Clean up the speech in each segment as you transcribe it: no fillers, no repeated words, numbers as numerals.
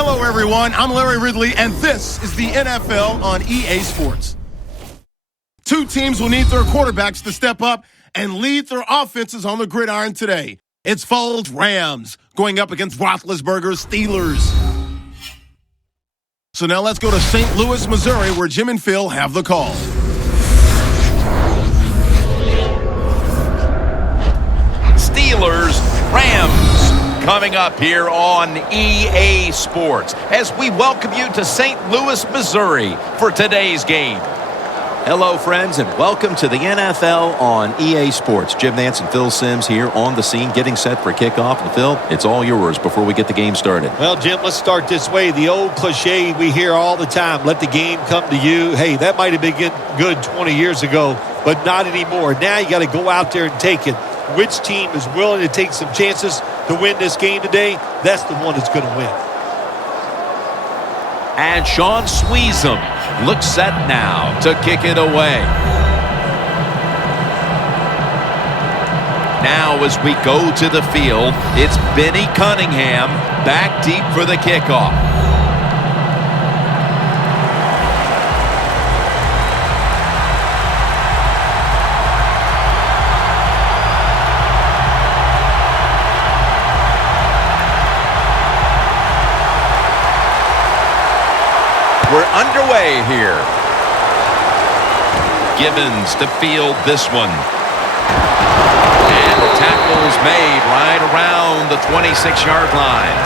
Hello, everyone. I'm Larry Ridley, and this is the NFL on EA Sports. Two teams will need their quarterbacks to step up and lead their offenses on the gridiron today. It's Foles Rams going up against Roethlisberger's Steelers. So now let's go to St. Louis, Missouri, where Jim and Phil have the call. Steelers, Rams, coming up here on EA Sports as we welcome you to St. Louis, Missouri for today's game. Hello, friends, and welcome to the NFL on EA Sports. Jim Nance and Phil Simms here on the scene, getting set for kickoff. And Phil, it's all yours before we get the game started. Well, Jim, let's start this way. The old cliche we hear all the time, let the game come to you. Hey, that might have been good 20 years ago, but not anymore. Now you got to go out there and take it. Which team is willing to take some chances to win this game today? That's the one that's going to win. And Sean Sweezum looks set now to kick it away. Now as we go to the field, it's Benny Cunningham back deep for the kickoff. We're underway here. Gibbons to field this one. And the tackle is made right around the 26-yard line.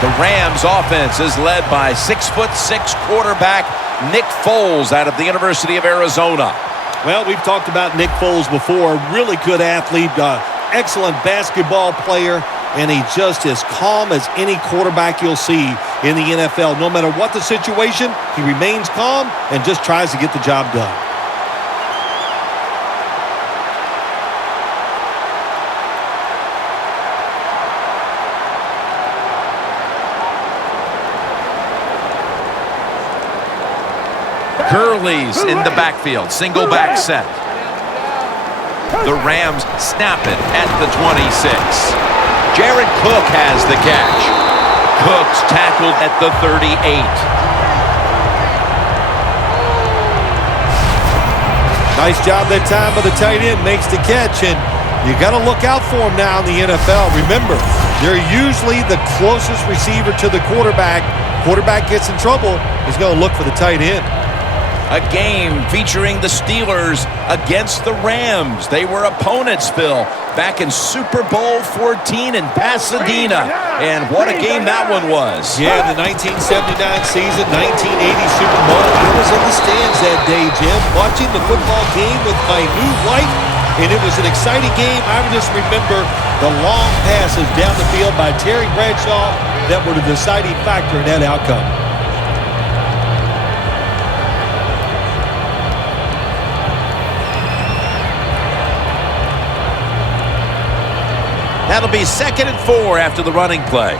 The Rams offense is led by 6'6" quarterback Nick Foles out of the University of Arizona. Well, we've talked about Nick Foles before. Really good athlete, excellent basketball player. And he's just as calm as any quarterback you'll see in the NFL. No matter what the situation, he remains calm and just tries to get the job done. Gurley's in the backfield, single back set. The Rams snap it at the 26. Jared Cook has the catch. Cook's tackled at the 38. Nice job that time by the tight end, makes the catch, and you got to look out for him now in the NFL. Remember, they're usually the closest receiver to the quarterback. Quarterback gets in trouble, he's going to look for the tight end. A game featuring the Steelers against the Rams. They were opponents, Phil, back in Super Bowl 14 in Pasadena. And what a game that one was. Yeah, the 1979 season, 1980 Super Bowl. I was in the stands that day, Jim, watching the football game with my new wife, and it was an exciting game. I just remember the long passes down the field by Terry Bradshaw that were the deciding factor in that outcome. That'll be 2nd and 4 after the running play.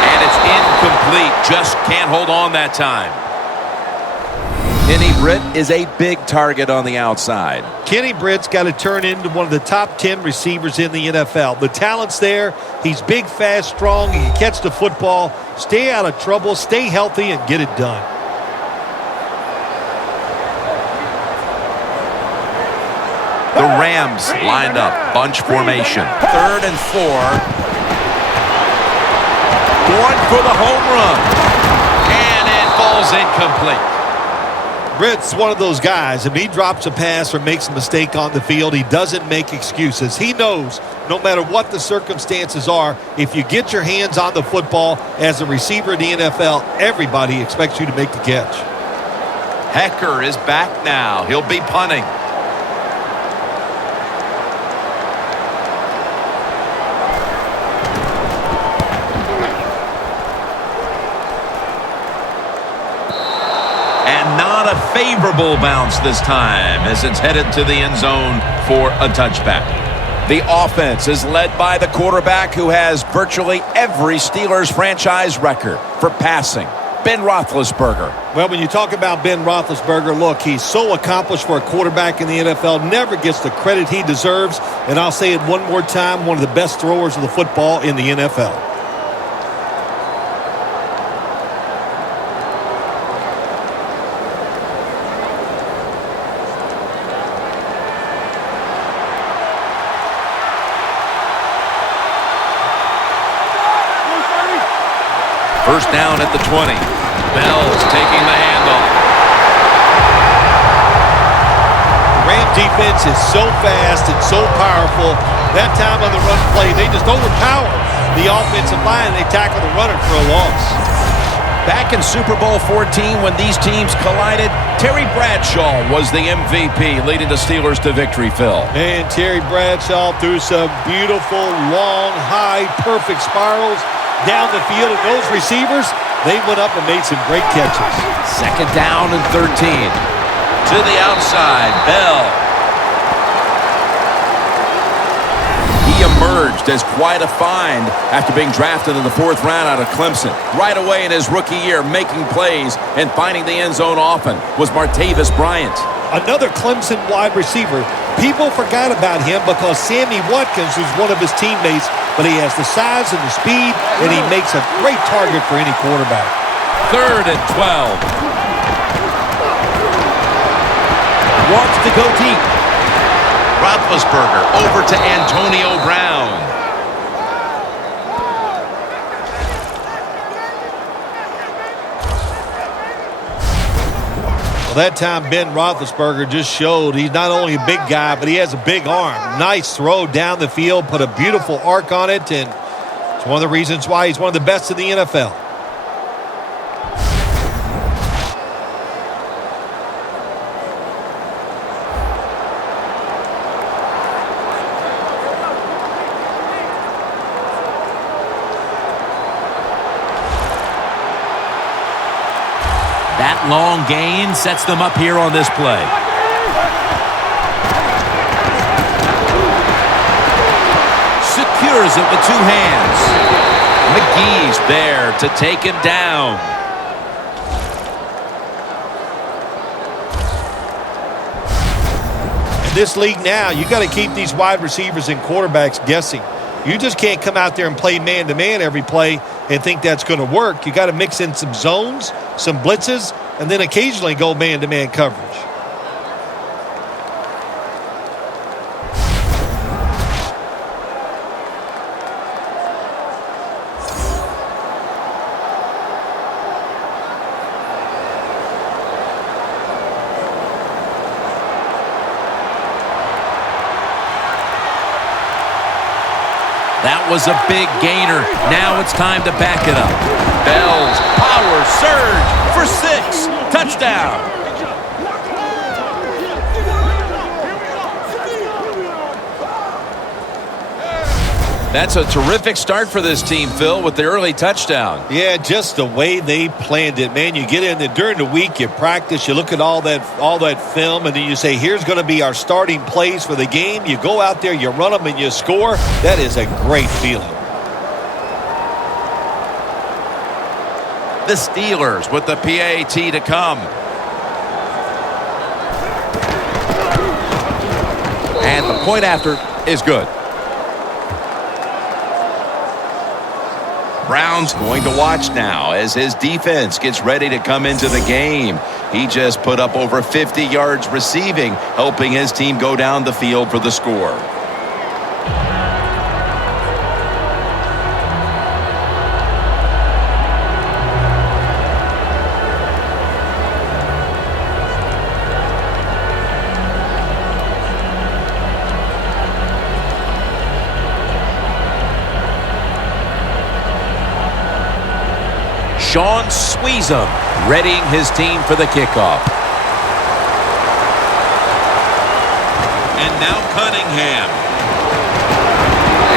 And it's incomplete. Just can't hold on that time. Kenny Britt is a big target on the outside. Kenny Britt's got to turn into one of the top 10 receivers in the NFL. The talent's there. He's big, fast, strong. He can catch the football, stay out of trouble, stay healthy, and get it done. The Rams lined up, bunch formation. 3rd and 4. Going for the home run. And it falls incomplete. Britt's one of those guys. If he drops a pass or makes a mistake on the field, he doesn't make excuses. He knows no matter what the circumstances are, if you get your hands on the football as a receiver in the NFL, everybody expects you to make the catch. Hecker is back now. He'll be punting. And not a favorable bounce this time as it's headed to the end zone for a touchback. The offense is led by the quarterback who has virtually every Steelers franchise record for passing. Ben Roethlisberger. Well, when you talk about Ben Roethlisberger, look, he's so accomplished for a quarterback in the NFL, never gets the credit he deserves. And I'll say it one more time, one of the best throwers of the football in the NFL. First down at the 20. Bell's taking the handoff. Ram defense is so fast and so powerful. That time on the run play, they just overpower the offensive line and they tackle the runner for a loss. Back in Super Bowl 14 when these teams collided, Terry Bradshaw was the MVP, leading the Steelers to victory, Phil. And Terry Bradshaw threw some beautiful, long, high, perfect spirals down the field, and those receivers, they went up and made some great catches. Second down and 13. To the outside, Bell. He emerged as quite a find after being drafted in the 4th round out of Clemson. Right away in his rookie year, making plays and finding the end zone often was Martavis Bryant. Another Clemson wide receiver. People forgot about him because Sammy Watkins was one of his teammates, but he has the size and the speed, and he makes a great target for any quarterback. 3rd and 12. Wants to go deep. Roethlisberger over to Antonio Brown. That time, Ben Roethlisberger just showed he's not only a big guy, but he has a big arm. Nice throw down the field, put a beautiful arc on it, and it's one of the reasons why he's one of the best in the NFL. That long gain sets them up here on this play. Secures it with 2 hands. McGee's there to take him down. In this league now, you got to keep these wide receivers and quarterbacks guessing. You just can't come out there and play man-to-man every play and think that's going to work. You got to mix in some zones, some blitzes, and then occasionally go man-to-man coverage. That was a big gainer. Now it's time to back it up. Bell's power surge for 6. Touchdown. That's a terrific start for this team, Phil, with the early touchdown. Yeah, just the way they planned it, man. You get in there during the week, you practice, you look at all that film, and then you say, here's going to be our starting plays for the game. You go out there, you run them, and you score. That is a great feeling. The Steelers with the PAT to come. And the point after is good. Brown's going to watch now as his defense gets ready to come into the game. He just put up over 50 yards receiving, helping his team go down the field for the score. Sean Sweezum readying his team for the kickoff. And now Cunningham.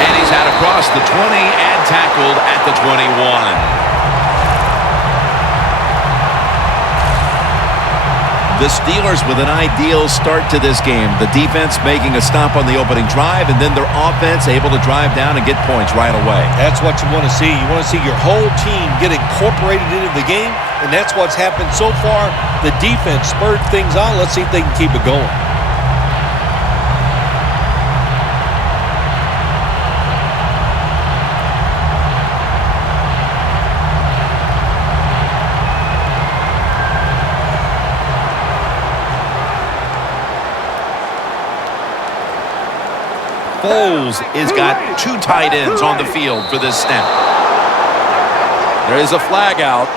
And he's out across the 20 and tackled at the 21. The Steelers with an ideal start to this game. The defense making a stop on the opening drive, and then their offense able to drive down and get points right away. That's what you want to see. You want to see your whole team get incorporated into the game, and that's what's happened so far. The defense spurred things on. Let's see if they can keep it going. Foles has got two tight ends on the field for this snap. There is a flag out.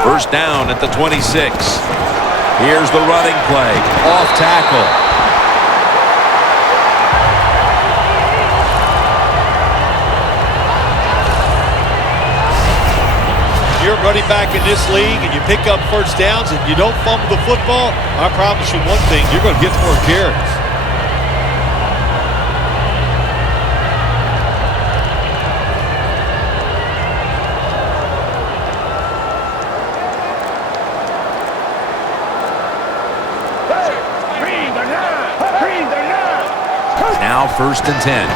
First down at the 26. Here's the running play. Off tackle. You're running back in this league and you pick up first downs and you don't fumble the football, I promise you one thing, you're going to get more carries. Now first and 10.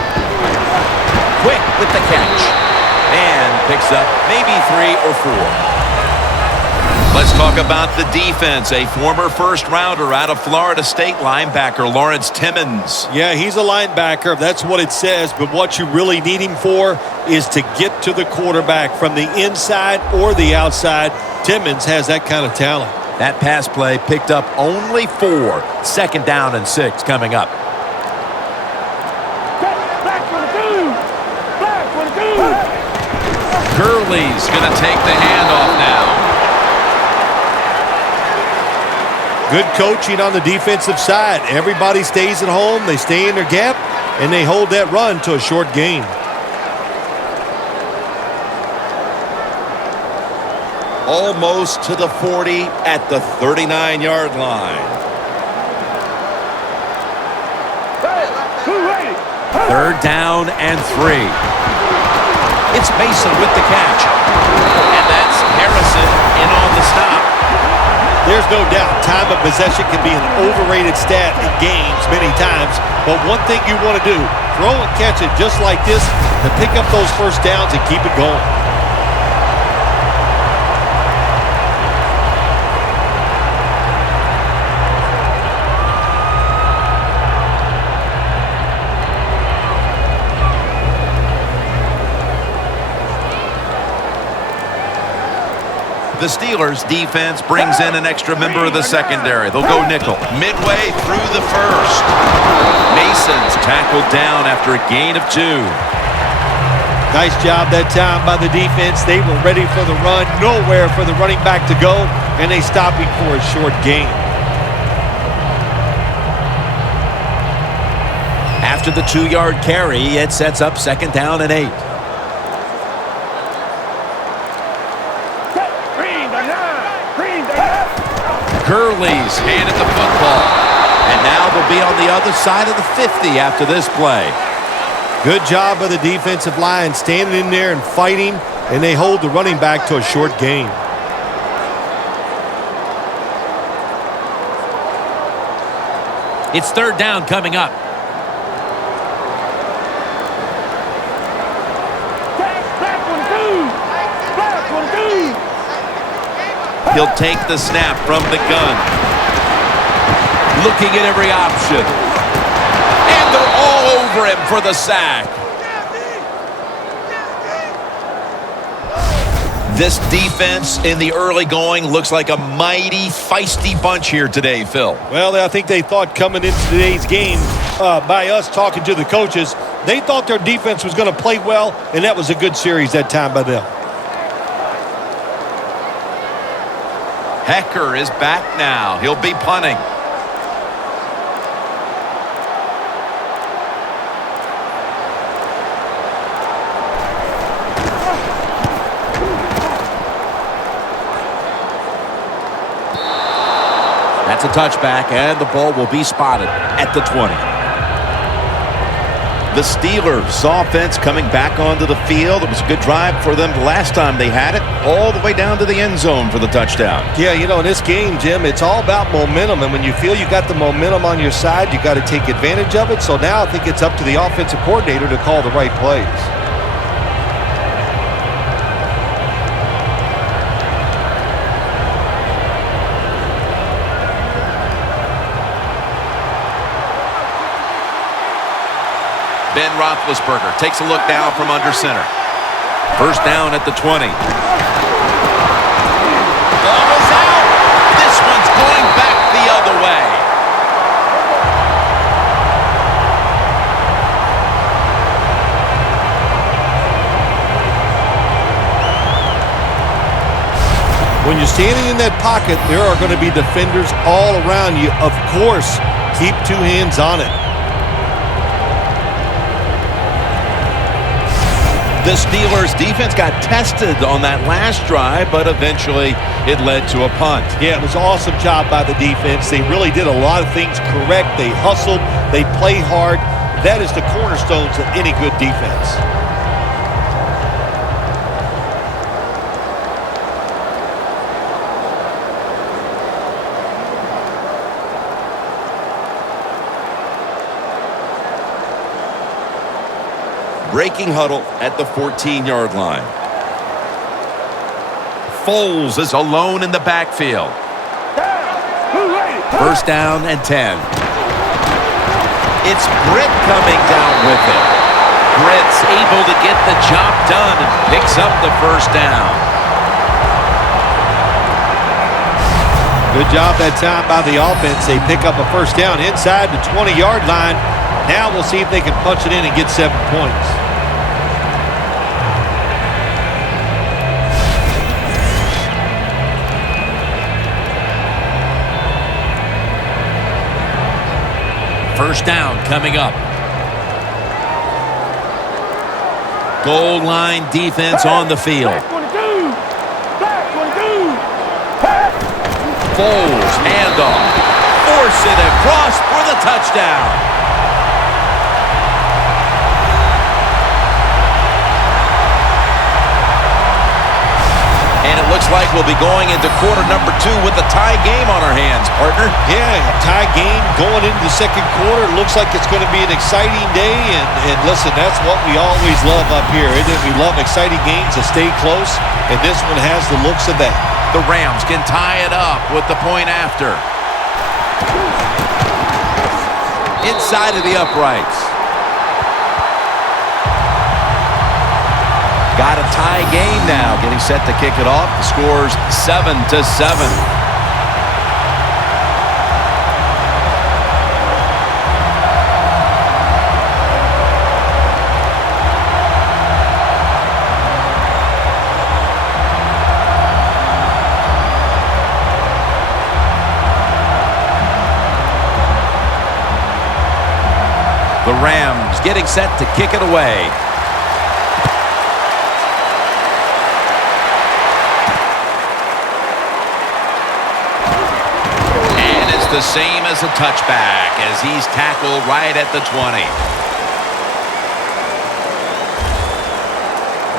Quick with the catch. And picks up maybe 3 or 4. Let's talk about the defense. A former first-rounder out of Florida State, linebacker Lawrence Timmons. Yeah, he's a linebacker. That's what it says. But what you really need him for is to get to the quarterback from the inside or the outside. Timmons has that kind of talent. That pass play picked up only 4. Second down and 6 coming up. Gurley's going to take the handoff now. Good coaching on the defensive side. Everybody stays at home. They stay in their gap, and they hold that run to a short gain. Almost to the 40 at the 39-yard line. Third down and 3. It's Mason with the catch. And that's Harrison in on the stop. There's no doubt time of possession can be an overrated stat in games many times. But one thing you want to do, throw and catch it just like this to pick up those first downs and keep it going. The Steelers defense brings in an extra member of the secondary. They'll go nickel. Midway through the first. Mason's tackled down after a gain of 2. Nice job that time by the defense. They were ready for the run. Nowhere for the running back to go. And they stop him for a short gain. After the 2-yard carry, it sets up second down and 8. Gurley's handed the football. And now they'll be on the other side of the 50 after this play. Good job by the defensive line standing in there and fighting, and they hold the running back to a short gain. It's third down coming up. He'll take the snap from the gun. Looking at every option. And they're all over him for the sack. This defense in the early going looks like a mighty feisty bunch here today, Phil. Well, I think they thought coming into today's game, by us talking to the coaches, they thought their defense was going to play well, and that was a good series that time by them. Hecker is back now. He'll be punting. That's a touchback, and the ball will be spotted at the 20. The Steelers' offense coming back onto the field. It was a good drive for them the last time they had it, all the way down to the end zone for the touchdown. Yeah, you know, in this game, Jim, it's all about momentum. And when you feel you got the momentum on your side, you got to take advantage of it. So now I think it's up to the offensive coordinator to call the right plays. Ben Roethlisberger takes a look down from under center. First down at the 20. Ball is out. This one's going back the other way. When you're standing in that pocket, there are going to be defenders all around you. Of course, keep two hands on it. The Steelers' defense got tested on that last drive, but eventually it led to a punt. Yeah, it was an awesome job by the defense. They really did a lot of things correct. They hustled. They play hard. That is the cornerstones of any good defense. Breaking huddle at the 14-yard line. Foles is alone in the backfield. First down and 10. It's Britt coming down with it. Britt's able to get the job done and picks up the first down. Good job that time by the offense. They pick up a first down inside the 20-yard line. Now we'll see if they can punch it in and get 7 points. First down coming up. Goal line defense on the field. Foles, handoff. Force it across for the touchdown. And it looks like we'll be going into quarter number 2 with a tie game on our hands, partner. Yeah, a tie game going into the second quarter. Looks like it's going to be an exciting day. And listen, that's what we always love up here, isn't it? We love exciting games that stay close, and this one has the looks of that. The Rams can tie it up with the point after. Inside of the uprights. Got a tie game now. Getting set to kick it off. The score's 7-7. The Rams getting set to kick it away. The same as a touchback as he's tackled right at the 20.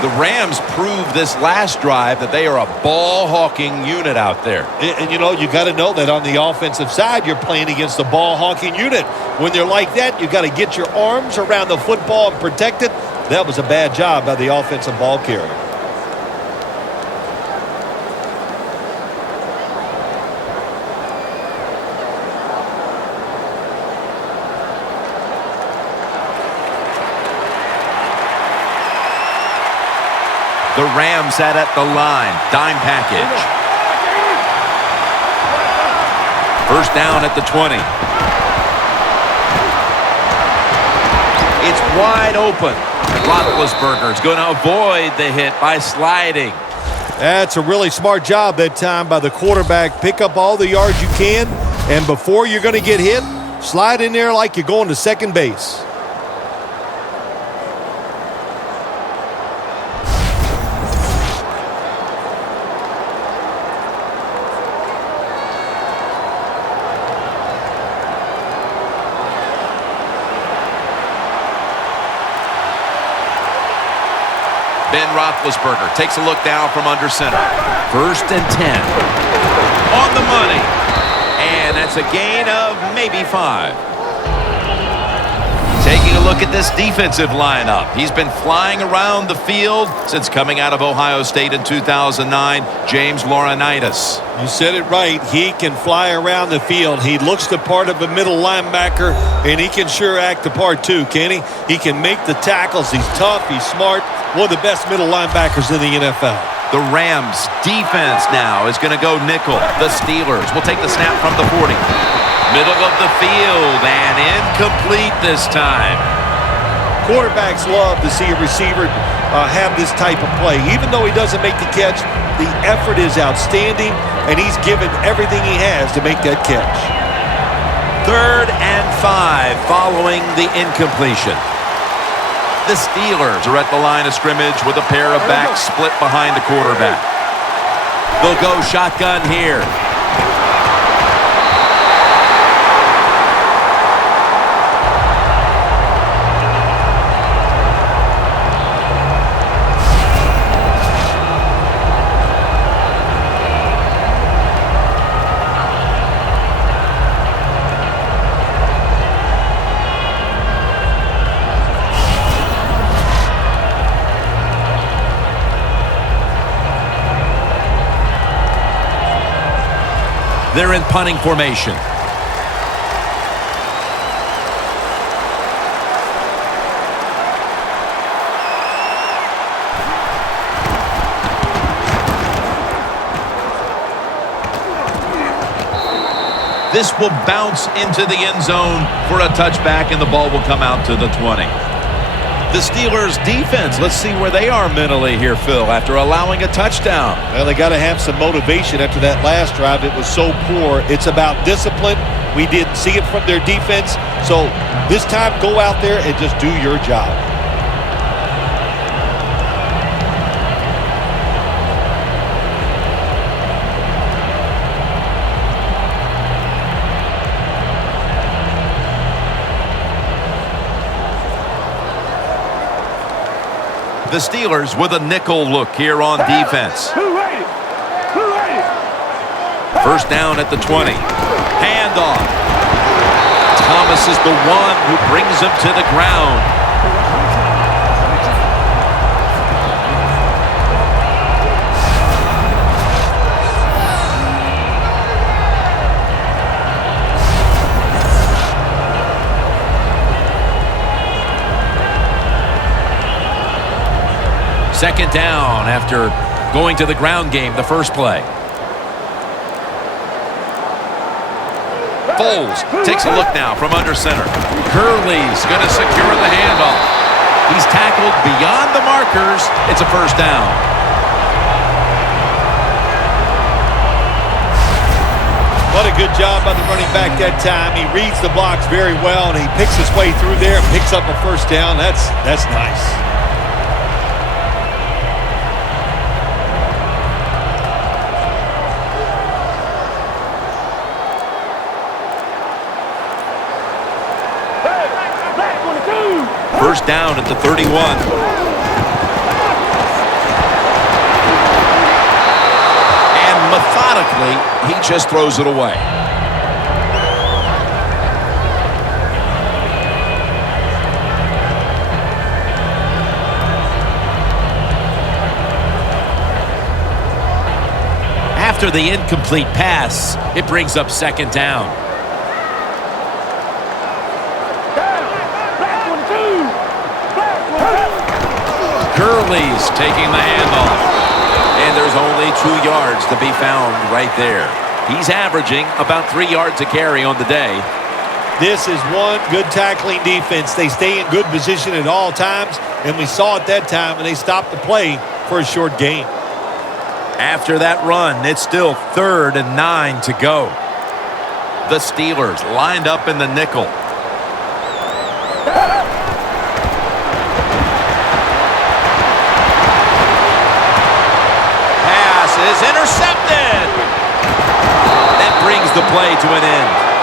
The Rams proved this last drive that they are a ball-hawking unit out there. And you know, you got to know that on the offensive side, you're playing against a ball-hawking unit. When they're like that, you got to get your arms around the football and protect it. That was a bad job by the offensive ball carrier. The Rams set at the line. Dime package. First down at the 20. It's wide open. Roethlisberger's going to avoid the hit by sliding. That's a really smart job that time by the quarterback. Pick up all the yards you can, and before you're going to get hit, slide in there like you're going to second base. Ben Roethlisberger takes a look down from under center. 1st and 10. On the money. And that's a gain of maybe 5. Taking a look at this defensive lineup. He's been flying around the field since coming out of Ohio State in 2009. James Laurinaitis. You said it right. He can fly around the field. He looks the part of a middle linebacker, and he can sure act the part too, can he? He can make the tackles. He's tough. He's smart. One of the best middle linebackers in the NFL. The Rams defense now is going to go nickel. The Steelers will take the snap from the 40. Middle of the field and incomplete this time. Quarterbacks love to see a receiver have this type of play. Even though he doesn't make the catch, the effort is outstanding, and he's given everything he has to make that catch. 3rd and 5 following the incompletion. The Steelers are at the line of scrimmage with a pair of backs split behind the quarterback. They'll go shotgun here. They're in punting formation. This will bounce into the end zone for a touchback, and the ball will come out to the 20. The Steelers defense, let's see where they are mentally here, Phil, after allowing a touchdown. Well, they got to have some motivation after that last drive. It was so poor. It's about discipline. We didn't see it from their defense. So this time, go out there and just do your job. The Steelers with a nickel look here on defense. 1st down at the 20. Handoff. Thomas is the one who brings him to the ground. Second down after going to the ground game the first play. Foles takes a look now from under center. Curley's going to secure the handoff. He's tackled beyond the markers. It's a 1st down. What a good job by the running back that time. He reads the blocks very well, and he picks his way through there and picks up a 1st down. That's nice. First down at the 31. And methodically, he just throws it away. After the incomplete pass, it brings up 2nd down. Curley's taking the handoff. And there's only 2 yards to be found right there. He's averaging about 3 yards a carry on the day. This is one good tackling defense. They stay in good position at all times, and we saw it that time, and they stopped the play for a short gain. After that run, it's still 3rd and 9 to go. The Steelers lined up in the nickel. Pass is intercepted. That brings the play to an end.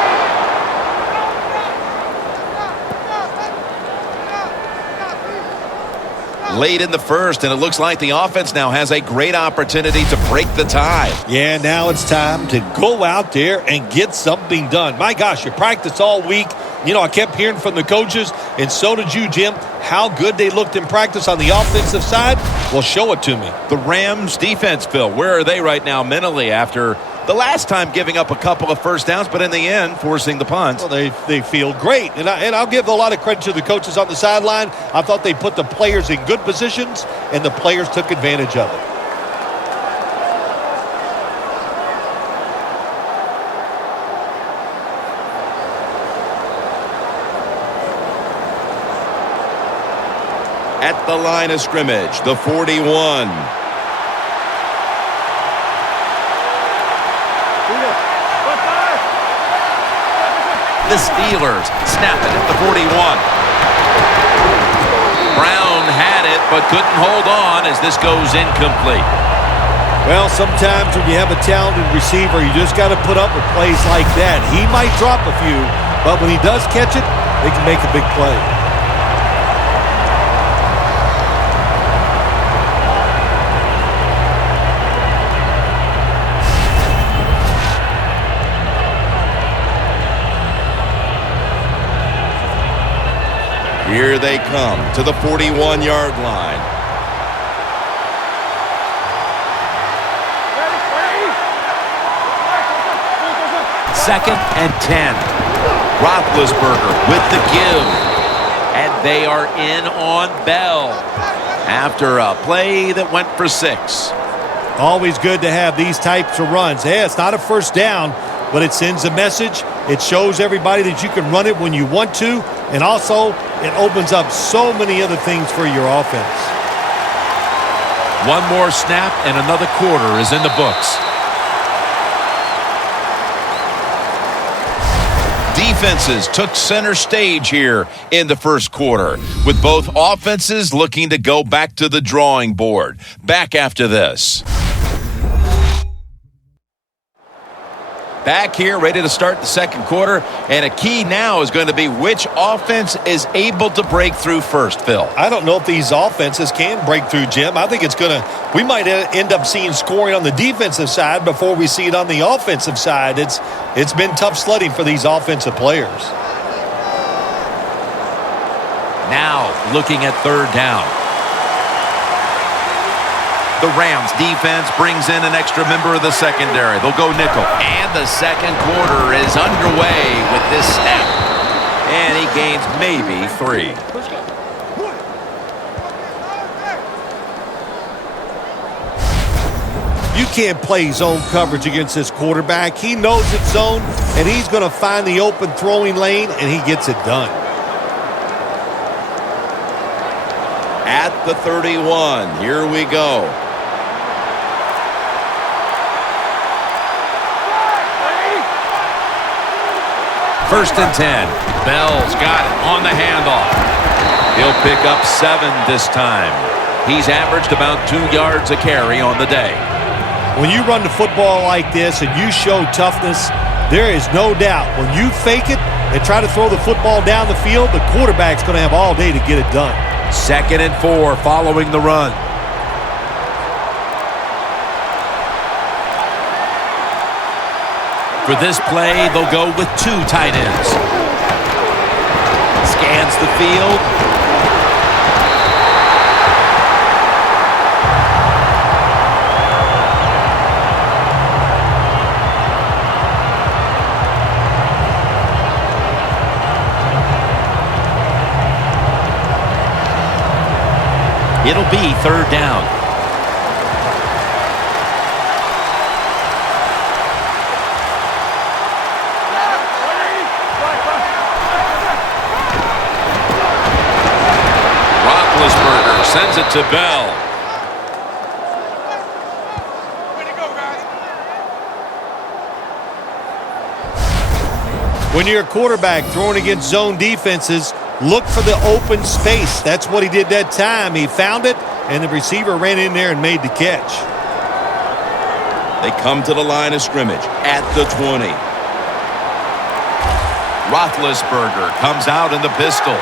Late in the first, and it looks like the offense now has a great opportunity to break the tie. Yeah, now it's time to go out there and get something done. My gosh, you practiced all week. You know, I kept hearing from the coaches, and so did you, Jim, how good they looked in practice on the offensive side. Well, show it to me. The Rams defense, Phil, where are they right now mentally after the last time giving up a couple of first downs, but in the end, forcing the punt? Well, they feel great, and I'll give a lot of credit to the coaches on the sideline. I thought they put the players in good positions, and the players took advantage of it. At the line of scrimmage, the 41. The Steelers snap it at the 41. Brown had it, but couldn't hold on as this goes incomplete. Well, sometimes when you have a talented receiver, you just got to put up with plays like that. He might drop a few, but when he does catch it, they can make a big play. Here they come to the 41-yard line. Second and 10. Roethlisberger with the give. And they are in on Bell after a play that went for 6. Always good to have these types of runs. Hey, it's not a first down, but it sends a message. It shows everybody that you can run it when you want to, and also it opens up so many other things for your offense. One more snap and another quarter is in the books. Defenses took center stage here in the first quarter, with both offenses looking to go back to the drawing board. Back after this. Back here, ready to start the second quarter, and a key now is going to be which offense is able to break through first, Phil. I don't know if these offenses can break through, Jim. I think we might end up seeing scoring on the defensive side before we see it on the offensive side. It's been tough sledding for these offensive players. Now, looking at third down. The Rams defense brings in an extra member of the secondary. They'll go nickel. And the second quarter is underway with this snap. And he gains maybe 3. You can't play zone coverage against this quarterback. He knows it's zone, and he's going to find the open throwing lane, and he gets it done. At the 31, here we go. First and 10. Bell's got it on the handoff. He'll pick up 7 this time. He's averaged about 2 yards a carry on the day. When you run the football like this and you show toughness, there is no doubt when you fake it and try to throw the football down the field, the quarterback's going to have all day to get it done. Second and 4 following the run. For this play, they'll go with 2 tight ends. Scans the field. It'll be third down. Roethlisberger sends it to Bell. When you're a quarterback throwing against zone defenses, look for the open space. That's what he did that time. He found it, and the receiver ran in there and made the catch. They come to the line of scrimmage at the 20. Roethlisberger comes out in the pistol.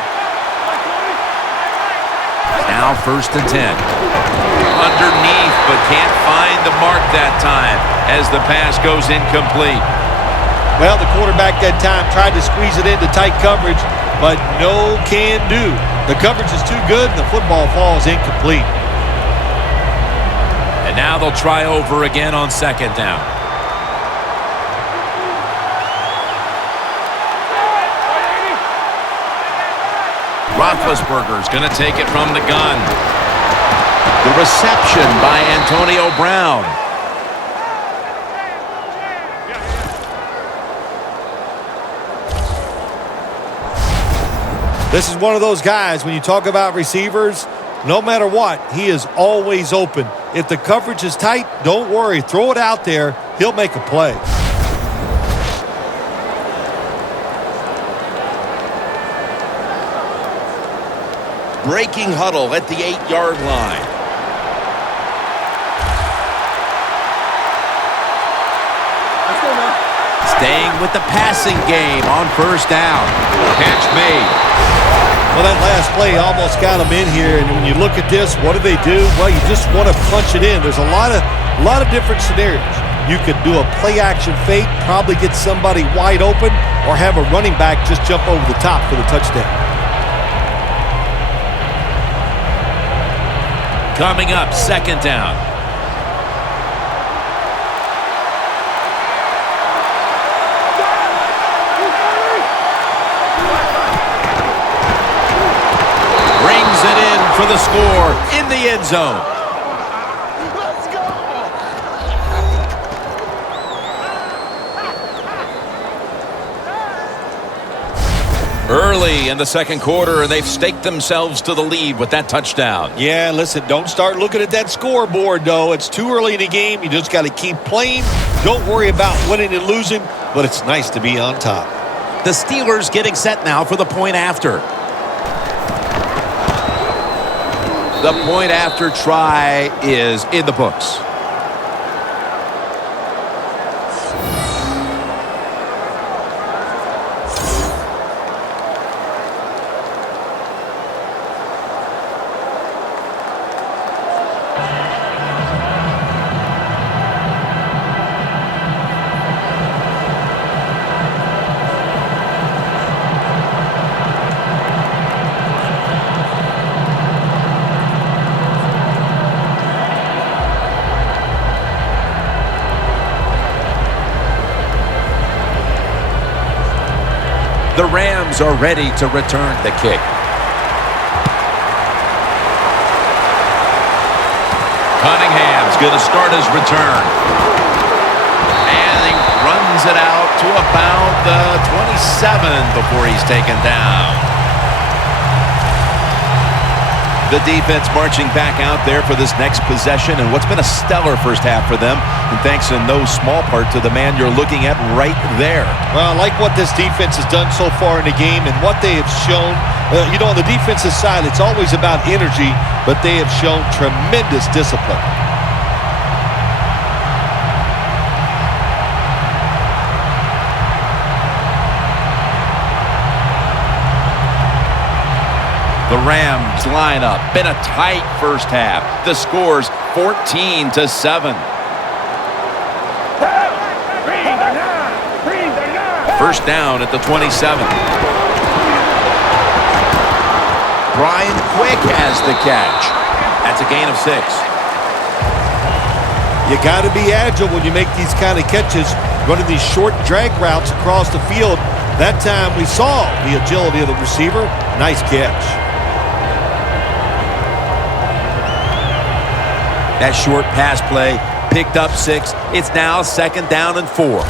Now 1st and 10. Underneath, but can't find the mark that time as the pass goes incomplete. Well, the quarterback that time tried to squeeze it into tight coverage, but no can do. The coverage is too good, and the football falls incomplete. And now they'll try over again on 2nd down. Roethlisberger's going to take it from the gun. The reception by Antonio Brown. This is one of those guys, when you talk about receivers, no matter what, he is always open. If the coverage is tight, don't worry. Throw it out there. He'll make a play. Breaking huddle at the 8-yard line. Staying with the passing game on 1st down. Catch made. Well, that last play almost got him in here, and when you look at this, what do? Well, you just want to punch it in. There's a lot of different scenarios. You could do a play-action fake, probably get somebody wide open, or have a running back just jump over the top for the touchdown. Coming up, 2nd down. Brings it in for the score in the end zone. Let's go! Early in the 2nd quarter, and they've staked themselves to the lead with that touchdown. Yeah, listen, don't start looking at that scoreboard, though. It's too early in the game. You just got to keep playing. Don't worry about winning and losing, but it's nice to be on top. The Steelers getting set now for the point after. The point after try is in the books. The Rams are ready to return the kick. Cunningham's going to start his return. And he runs it out to about the 27 before he's taken down. The defense marching back out there for this next possession, and what's been a stellar first half for them, and thanks in no small part to the man you're looking at right there. Well, I like what this defense has done so far in the game and what they have shown. On the defensive side, it's always about energy, but they have shown tremendous discipline. The Rams line up in a tight first half. The score's 14-7. First down at the 27. Brian Quick has the catch. That's a gain of 6. You got to be agile when you make these kind of catches, running these short drag routes across the field. That time we saw the agility of the receiver. Nice catch. That short pass play picked up 6. It's now 2nd down and 4.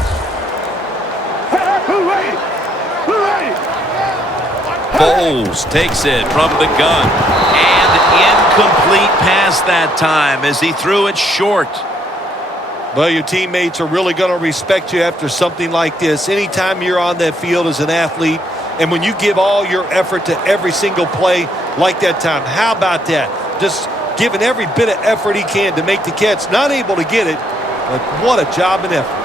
Foles takes it from the gun. And incomplete pass that time as he threw it short. Well, your teammates are really going to respect you after something like this. Anytime you're on that field as an athlete, and when you give all your effort to every single play like that time, how about that? Just giving every bit of effort he can to make the catch. Not able to get it, but what a job and effort.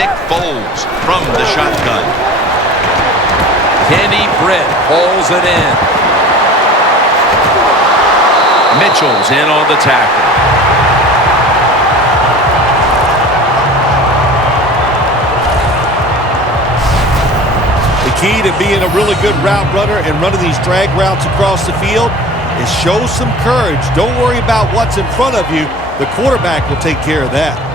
Nick Foles from the shotgun. Kenny Britt pulls it in. Mitchell's in on the tackle. The key to being a really good route runner and running these drag routes across the field is show some courage. Don't worry about what's in front of you. The quarterback will take care of that.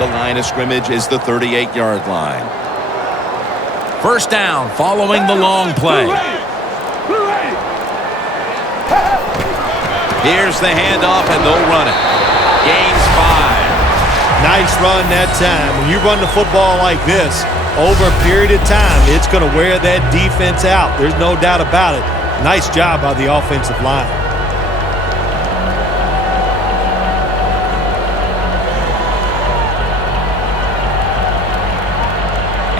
The line of scrimmage is the 38-yard line. First down following the long play. Here's the handoff, and they'll run it. Gains 5. Nice run that time. When you run the football like this, over a period of time, it's going to wear that defense out. There's no doubt about it. Nice job by the offensive line.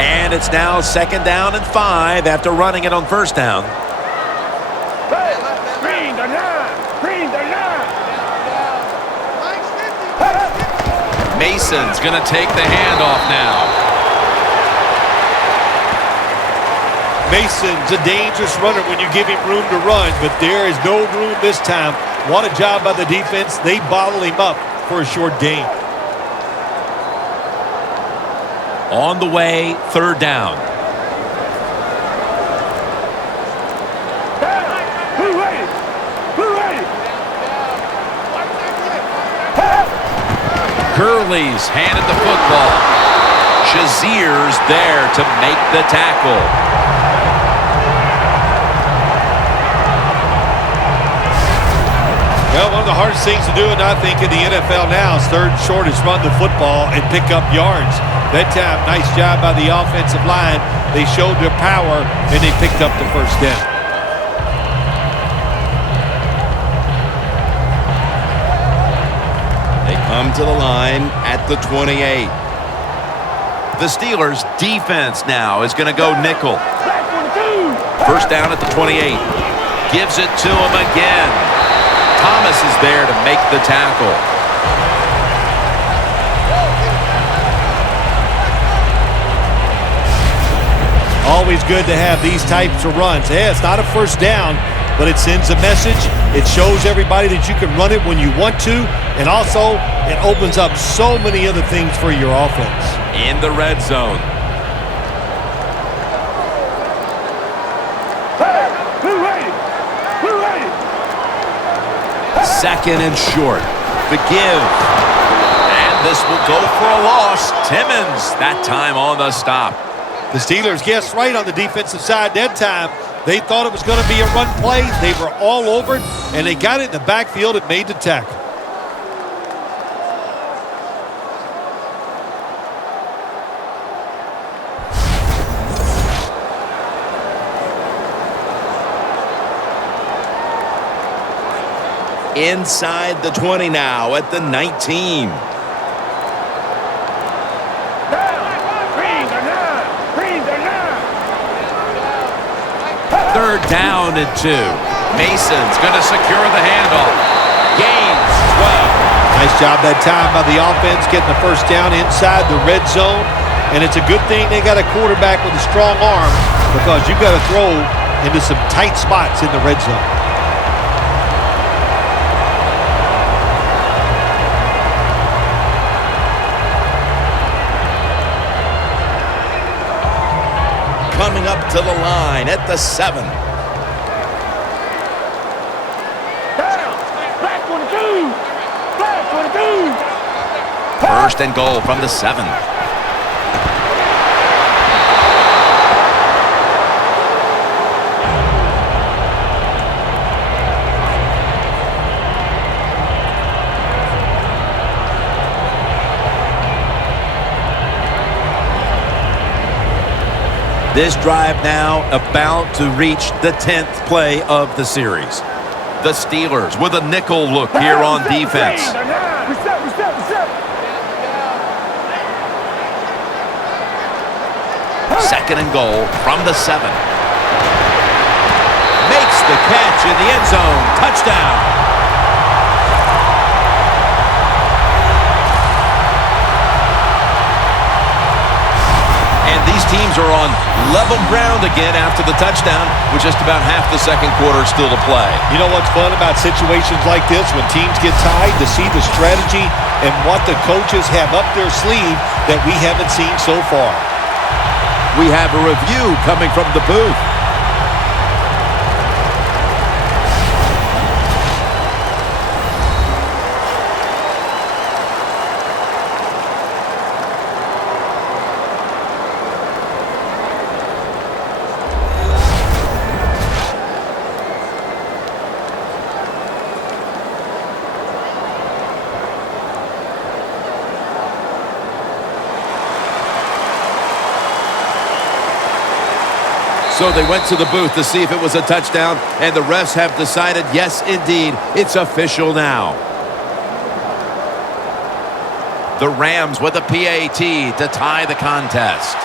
And it's now second down and 5 after running it on first down. Mason's going to take the handoff now. Mason's a dangerous runner when you give him room to run, but there is no room this time. What a job by the defense. They bottle him up for a short gain. On the way, third down. Gurley's handed the football. Shazier's there to make the tackle. Well, one of the hardest things to do, and I think in the NFL now, is third and short is run the football and pick up yards. That time, nice job by the offensive line. They showed their power, and they picked up the first down. They come to the line at the 28. The Steelers' defense now is going to go nickel. First down at the 28. Gives it to him again. Thomas is there to make the tackle. Always good to have these types of runs. Yeah, it's not a first down, but it sends a message. It shows everybody that you can run it when you want to, and also it opens up so many other things for your offense. In the red zone. Second and short. The give. And this will go for a loss. Timmons that time on the stop. The Steelers guessed right on the defensive side that time. They thought it was going to be a run play. They were all over it, and they got it in the backfield and made the tackle. Inside the 20 now at the 19. Third down and 2. Mason's going to secure the handoff. Gains 12. Nice job that time by the offense getting the first down inside the red zone. And it's a good thing they got a quarterback with a strong arm, because you got to throw into some tight spots in the red zone. Coming up to the line at the 7. First and goal from the 7. This drive now about to reach the 10th play of the series. The Steelers with a nickel look here on defense. Second and goal from the 7. Makes the catch in the end zone. Touchdown. And these teams are on level ground again after the touchdown with just about half the second quarter still to play. You know what's fun about situations like this when teams get tied, to see the strategy and what the coaches have up their sleeve that we haven't seen so far. We have a review coming from the booth. So they went to the booth to see if it was a touchdown, and the refs have decided, yes, indeed, it's official now. The Rams with a PAT to tie the contest.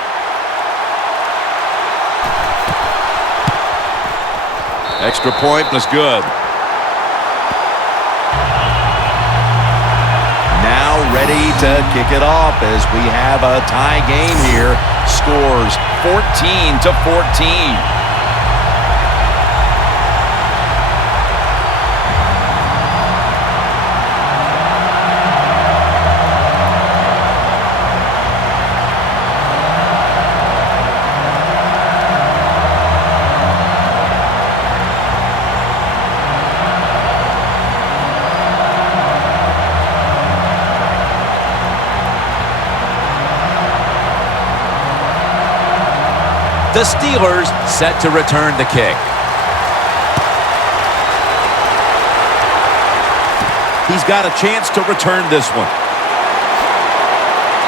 Extra point was good. Now ready to kick it off as we have a tie game here. Scores 14-14. The Steelers set to return the kick. He's got a chance to return this one.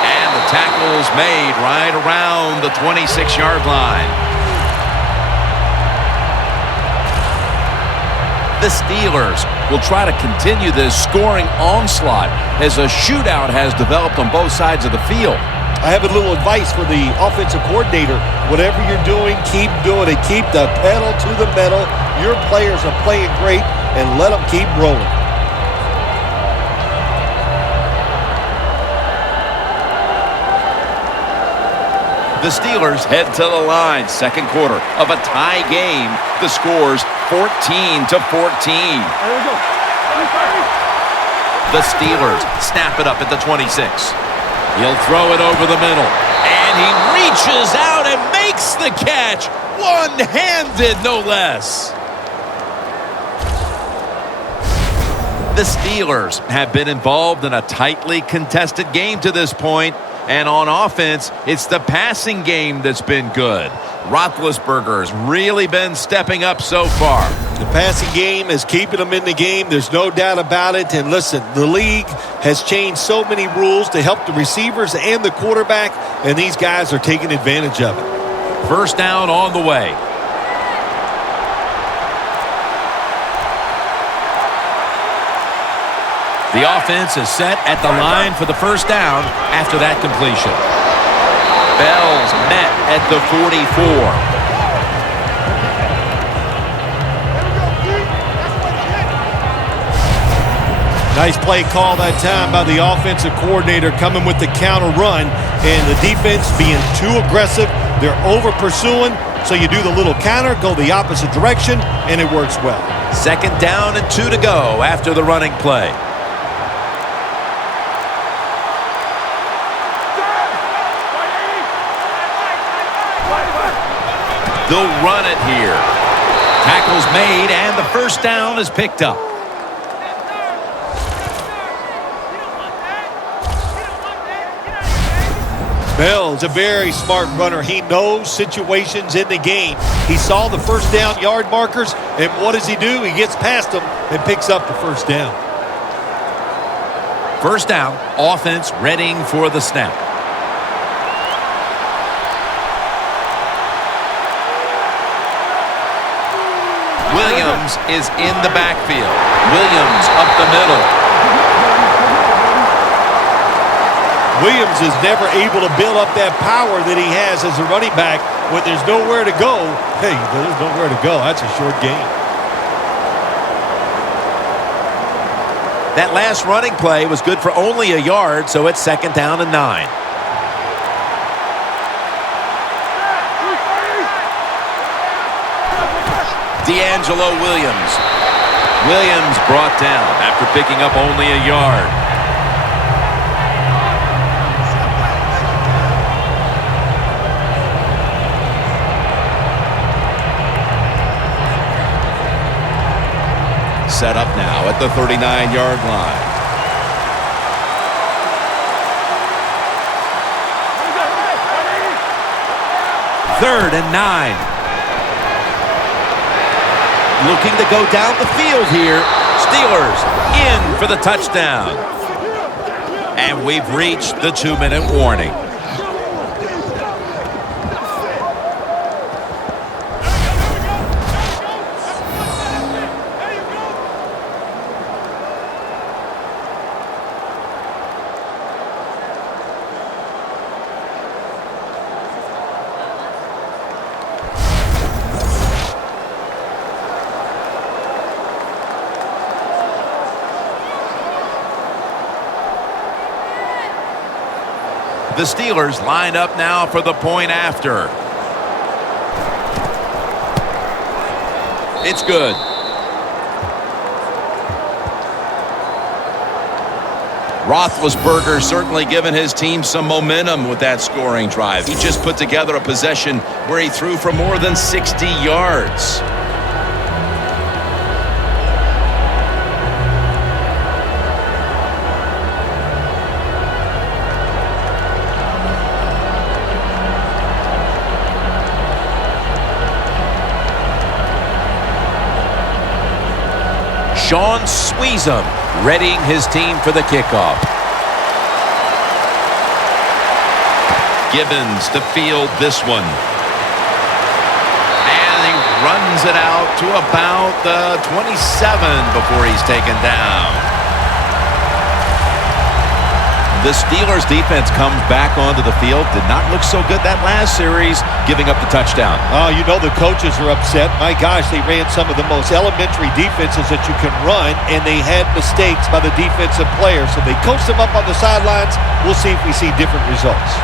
And the tackle's made right around the 26-yard line. The Steelers will try to continue this scoring onslaught as a shootout has developed on both sides of the field. I have a little advice for the offensive coordinator. Whatever you're doing, keep doing it. Keep the pedal to the metal. Your players are playing great, and let them keep rolling. The Steelers head to the line. Second quarter of a tie game. The score's 14-14. The Steelers snap it up at the 26. He'll throw it over the middle. And he reaches out and makes the catch. One-handed, no less. The Steelers have been involved in a tightly contested game to this point. And on offense, it's the passing game that's been good. Roethlisberger's really been stepping up so far. The passing game is keeping them in the game. There's no doubt about it. And listen, the league has changed so many rules to help the receivers and the quarterback, and these guys are taking advantage of it. First down on the way. The offense is set at the line for the first down after that completion. Bell's met at the 44. Nice play call that time by the offensive coordinator, coming with the counter run, and the defense being too aggressive. They're over pursuing, so you do the little counter, go the opposite direction, and it works well. Second down and 2 to go after the running play. They'll run it here. Tackle's made, and the first down is picked up. Bell's a very smart runner. He knows situations in the game. He saw the first down yard markers, and what does he do? He gets past them and picks up the first down. First down, offense readying for the snap. Williams is in the backfield. Williams up the middle. Williams is never able to build up that power that he has as a running back when there's nowhere to go. Hey, there's nowhere to go. That's a short game. That last running play was good for only a yard, so it's 2nd down and 9. D'Angelo Williams. Williams brought down after picking up only a yard. Set up now at the 39-yard line. Third and 9. Looking to go down the field here. Steelers in for the touchdown. And we've reached the 2-minute warning. The Steelers line up now for the point after. It's good. Roethlisberger certainly given his team some momentum with that scoring drive. He just put together a possession where he threw for more than 60 yards. Sean Sweezum readying his team for the kickoff. Gibbons to field this one. And he runs it out to about the 27 before he's taken down. The Steelers defense comes back onto the field. Did not look so good that last series, giving up the touchdown. Oh, you know the coaches are upset. My gosh, they ran some of the most elementary defenses that you can run, and they had mistakes by the defensive players. So they coached them up on the sidelines. We'll see if we see different results.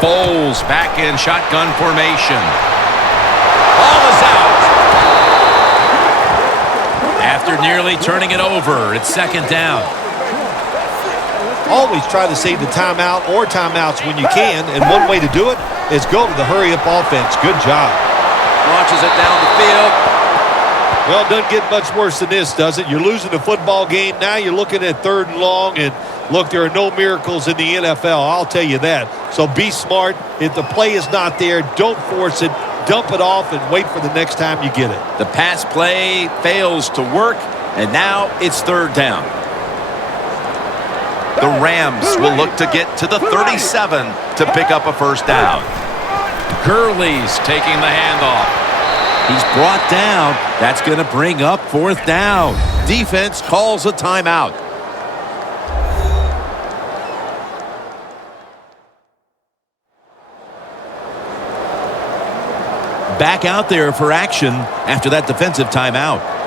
Foles back in shotgun formation. Ball is out. After nearly turning it over, it's 2nd down. Always try to save the timeout or timeouts when you can, and one way to do it is go to the hurry-up offense. Good job. Launches it down the field. Well, it doesn't get much worse than this, does it? You're losing the football game. Now you're looking at 3rd and long, and look, there are no miracles in the NFL, I'll tell you that. So be smart. If the play is not there, don't force it. Dump it off and wait for the next time you get it. The pass play fails to work, and now it's 3rd down. The Rams will look to get to the 37 to pick up a 1st down. Gurley's taking the handoff. He's brought down. That's going to bring up 4th down. Defense calls a timeout. Back out there for action after that defensive timeout.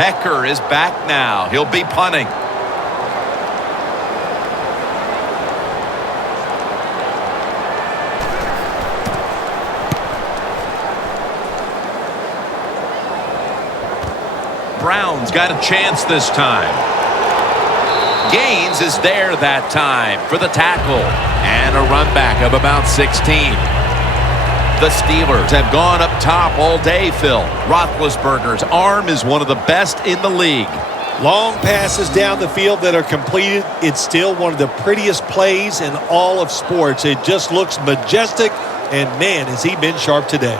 Hecker is back now. He'll be punting. Browns got a chance this time. Gaines is there that time for the tackle. And a run back of about 16. The Steelers have gone up top all day, Phil. Roethlisberger's arm is one of the best in the league. Long passes down the field that are completed. It's still one of the prettiest plays in all of sports. It just looks majestic, and man, has he been sharp today.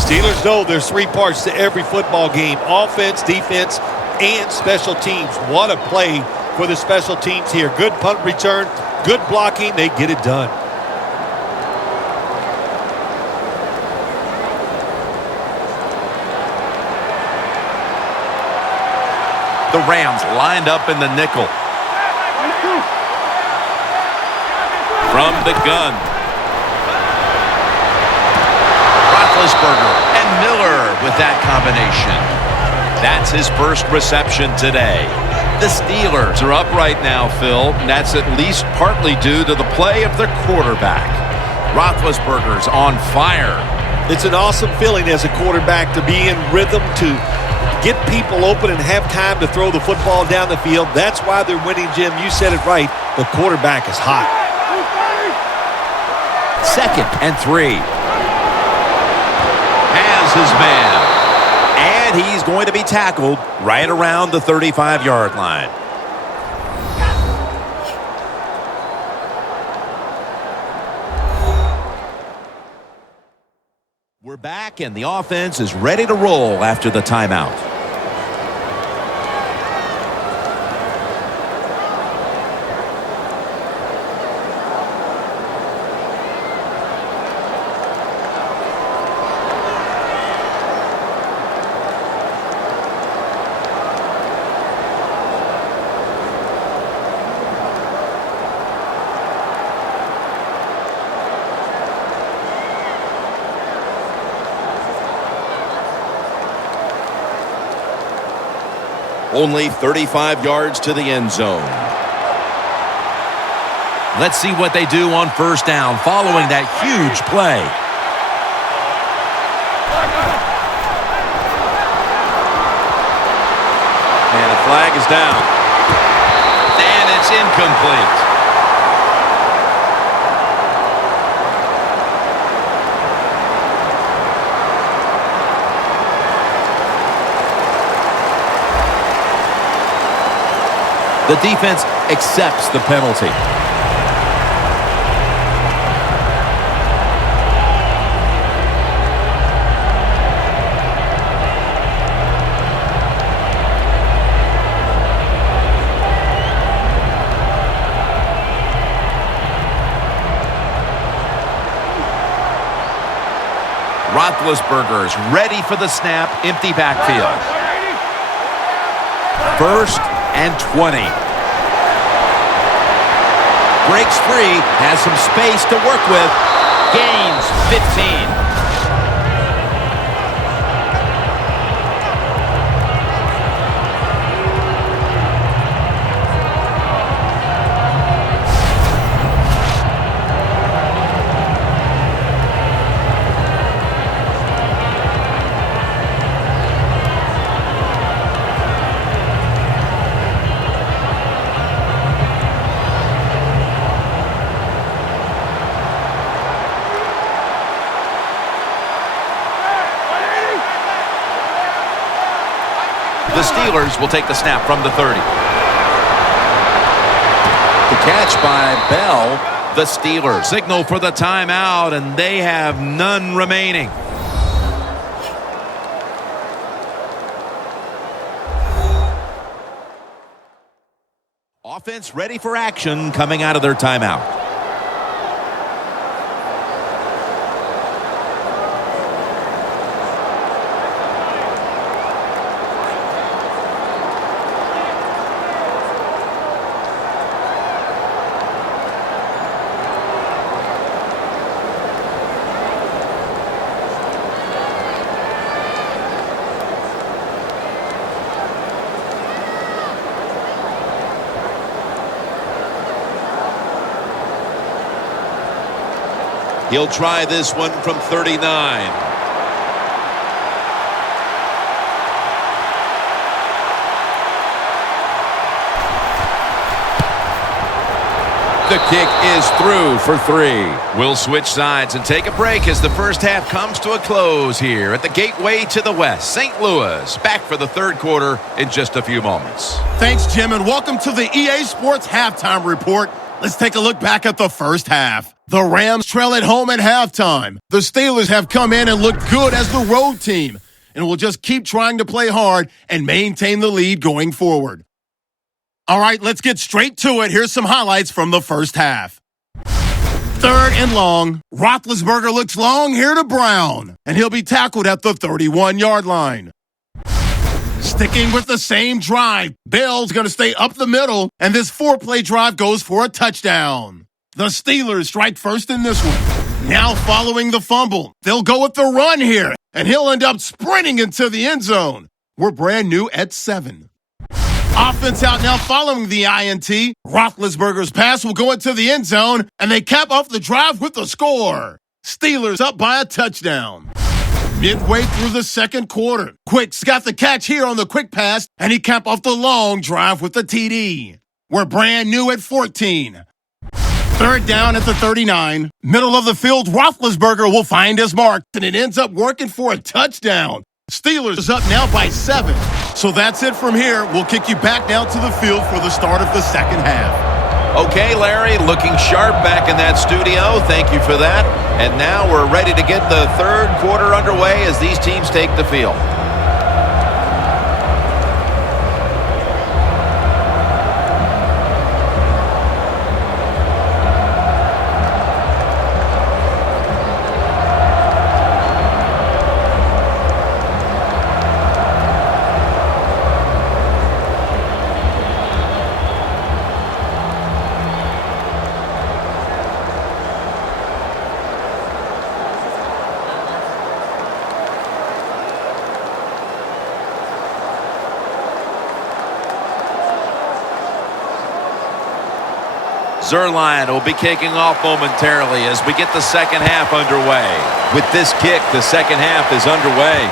Steelers know there's three parts to every football game: offense, defense, and special teams. What a play for the special teams here. Good punt return, good blocking. They get it done. The Rams lined up in the nickel. From the gun. Roethlisberger and Miller with that combination. That's his first reception today. The Steelers are up right now, Phil. And that's at least partly due to the play of their quarterback. Roethlisberger's on fire. It's an awesome feeling as a quarterback to be in rhythm, to get people open and have time to throw the football down the field. That's why they're winning, Jim. You said it right. The quarterback is hot. 2nd and 3. Has his man. And he's going to be tackled right around the 35-yard line. We're back, and the offense is ready to roll after the timeout. Only 35 yards to the end zone. Let's see what they do on first down following that huge play. And the flag is down. And it's incomplete. The defense accepts the penalty. Roethlisberger's ready for the snap, empty backfield. 1st and 20. Breaks free, has some space to work with. Gains 15. The Steelers will take the snap from the 30. The catch by Bell. The Steelers signal for the timeout, and they have none remaining. Offense ready for action coming out of their timeout. He'll try this one from 39. The kick is through for 3. We'll switch sides and take a break as the first half comes to a close here at the gateway to the west. St. Louis back for the third quarter in just a few moments. Thanks, Jim, and welcome to the EA Sports Halftime Report. Let's take a look back at the first half. The Rams trail at home at halftime. The Steelers have come in and looked good as the road team, and will just keep trying to play hard and maintain the lead going forward. All right, let's get straight to it. Here's some highlights from the first half. 3rd and long. Roethlisberger looks long here to Brown, and he'll be tackled at the 31-yard line. Sticking with the same drive, Bell's going to stay up the middle, and this 4-play drive goes for a touchdown. The Steelers strike first in this one. Now following the fumble, they'll go with the run here, and he'll end up sprinting into the end zone. We're brand new at 7. Offense out now following the INT. Roethlisberger's pass will go into the end zone, and they cap off the drive with the score. Steelers up by a touchdown. Midway through the second quarter, Quick's got the catch here on the quick pass, and he capped off the long drive with the TD. We're brand new at 14. 3rd down at the 39. Middle of the field, Roethlisberger will find his mark, and it ends up working for a touchdown. Steelers is up now by 7. So that's it from here. We'll kick you back down to the field for the start of the second half. Okay, Larry, looking sharp back in that studio. Thank you for that. And now we're ready to get the third quarter underway as these teams take the field. Zerline will be kicking off momentarily as we get the second half underway. With this kick, the second half is underway.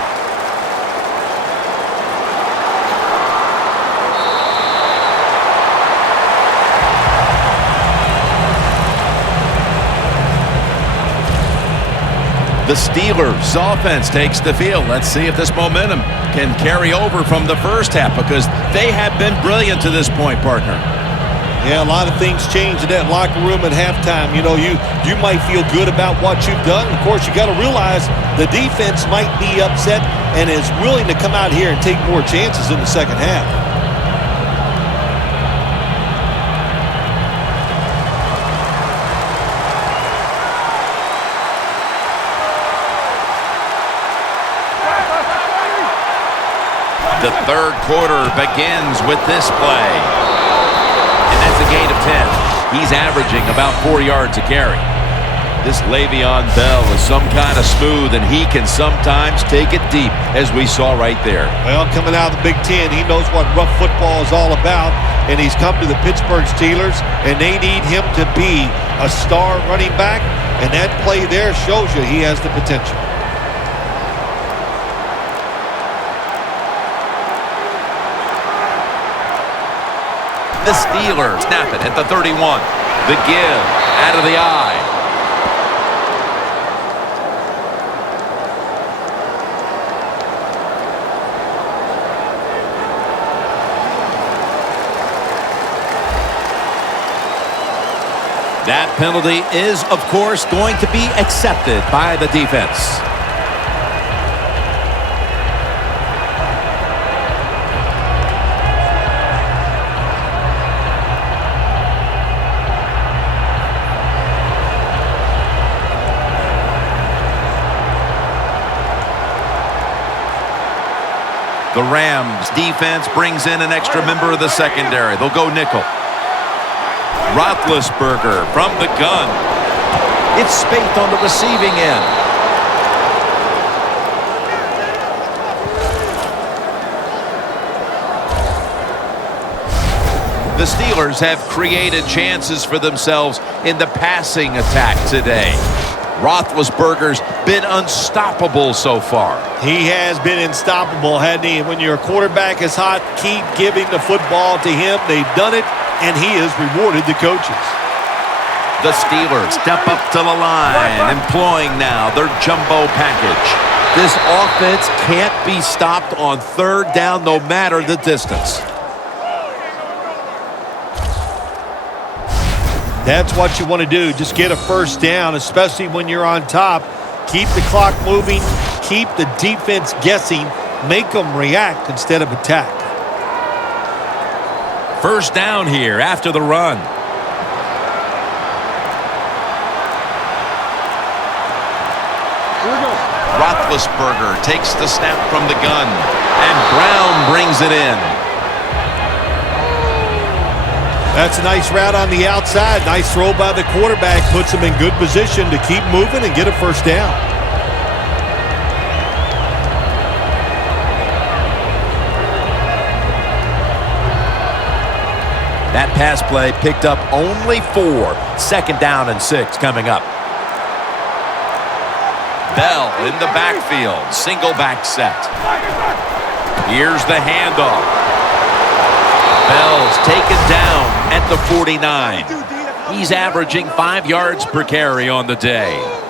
The Steelers' offense takes the field. Let's see if this momentum can carry over from the first half, because they have been brilliant to this point, partner. Yeah, a lot of things change in that locker room at halftime. You know, you might feel good about what you've done. Of course, you got to realize the defense might be upset and is willing to come out here and take more chances in the second half. The third quarter begins with this play. And that's a gain of 10. He's averaging about 4 yards a carry. This Le'Veon Bell is some kind of smooth, and he can sometimes take it deep, as we saw right there. Well, coming out of the Big Ten, he knows what rough football is all about, and he's come to the Pittsburgh Steelers, and they need him to be a star running back, and that play there shows you he has the potential. The Steelers snap it at the 31. The give out of the eye. That penalty is, of course, going to be accepted by the defense. The Rams defense brings in an extra member of the secondary. They'll go nickel. Roethlisberger from the gun. It's Spaeth on the receiving end. The Steelers have created chances for themselves in the passing attack today. Roethlisberger's been unstoppable so far. He has been unstoppable, hasn't he? When your quarterback is hot, keep giving the football to him. They've done it, and he has rewarded the coaches. The Steelers step up to the line, employing now their jumbo package. This offense can't be stopped on third down no matter the distance. That's what you want to do. Just get a first down, especially when you're on top. Keep the clock moving. Keep the defense guessing. Make them react instead of attack. First down here after the run. Roethlisberger takes the snap from the gun, and Brown brings it in. That's a nice route on the outside. Nice throw by the quarterback. Puts him in good position to keep moving and get a first down. That pass play picked up only 4. Second down and 6 coming up. Bell in the backfield. Single back set. Here's the handoff. Bell's taken down at the 49. He's averaging 5 yards per carry on the day.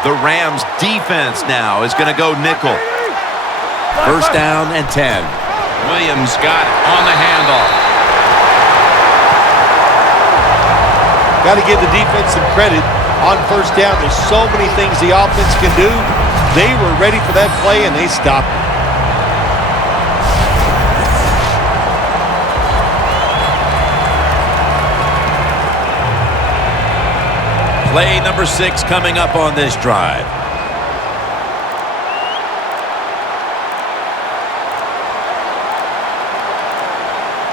The Rams defense now is going to go nickel. First down and 10. Williams got it on the handoff. Got to give the defense some credit on first down. There's so many things the offense can do. They were ready for that play, and they stopped it. Play number 6 coming up on this drive.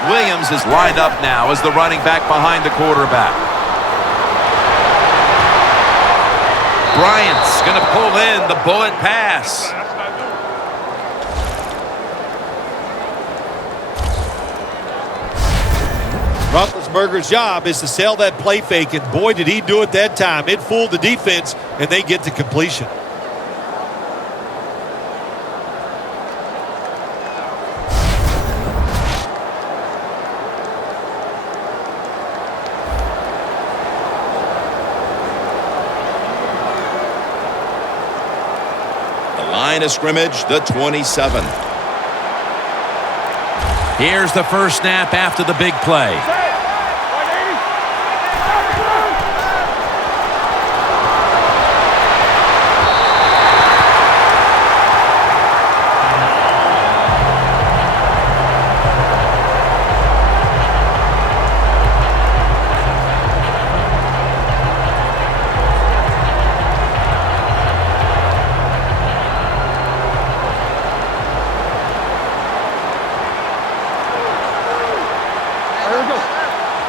Williams is lined up now as the running back behind the quarterback. Bryant's going to pull in the bullet pass. Roethlisberger's job is to sell that play fake, and boy, did he do it that time. It fooled the defense, and they get to completion. The line of scrimmage, the 27. Here's the first snap after the big play.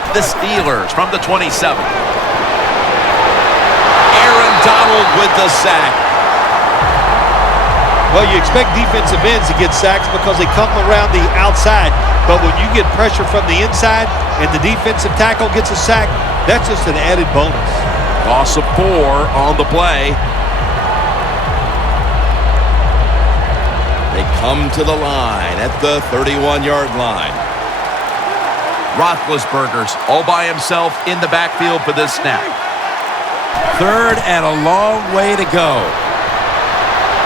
The Steelers from the 27. Aaron Donald with the sack. Well, you expect defensive ends to get sacks because they come around the outside. But when you get pressure from the inside and the defensive tackle gets a sack, that's just an added bonus. Loss of 4 on the play. They come to the line at the 31-yard line. Roethlisberger's all by himself in the backfield for this snap. Third and a long way to go.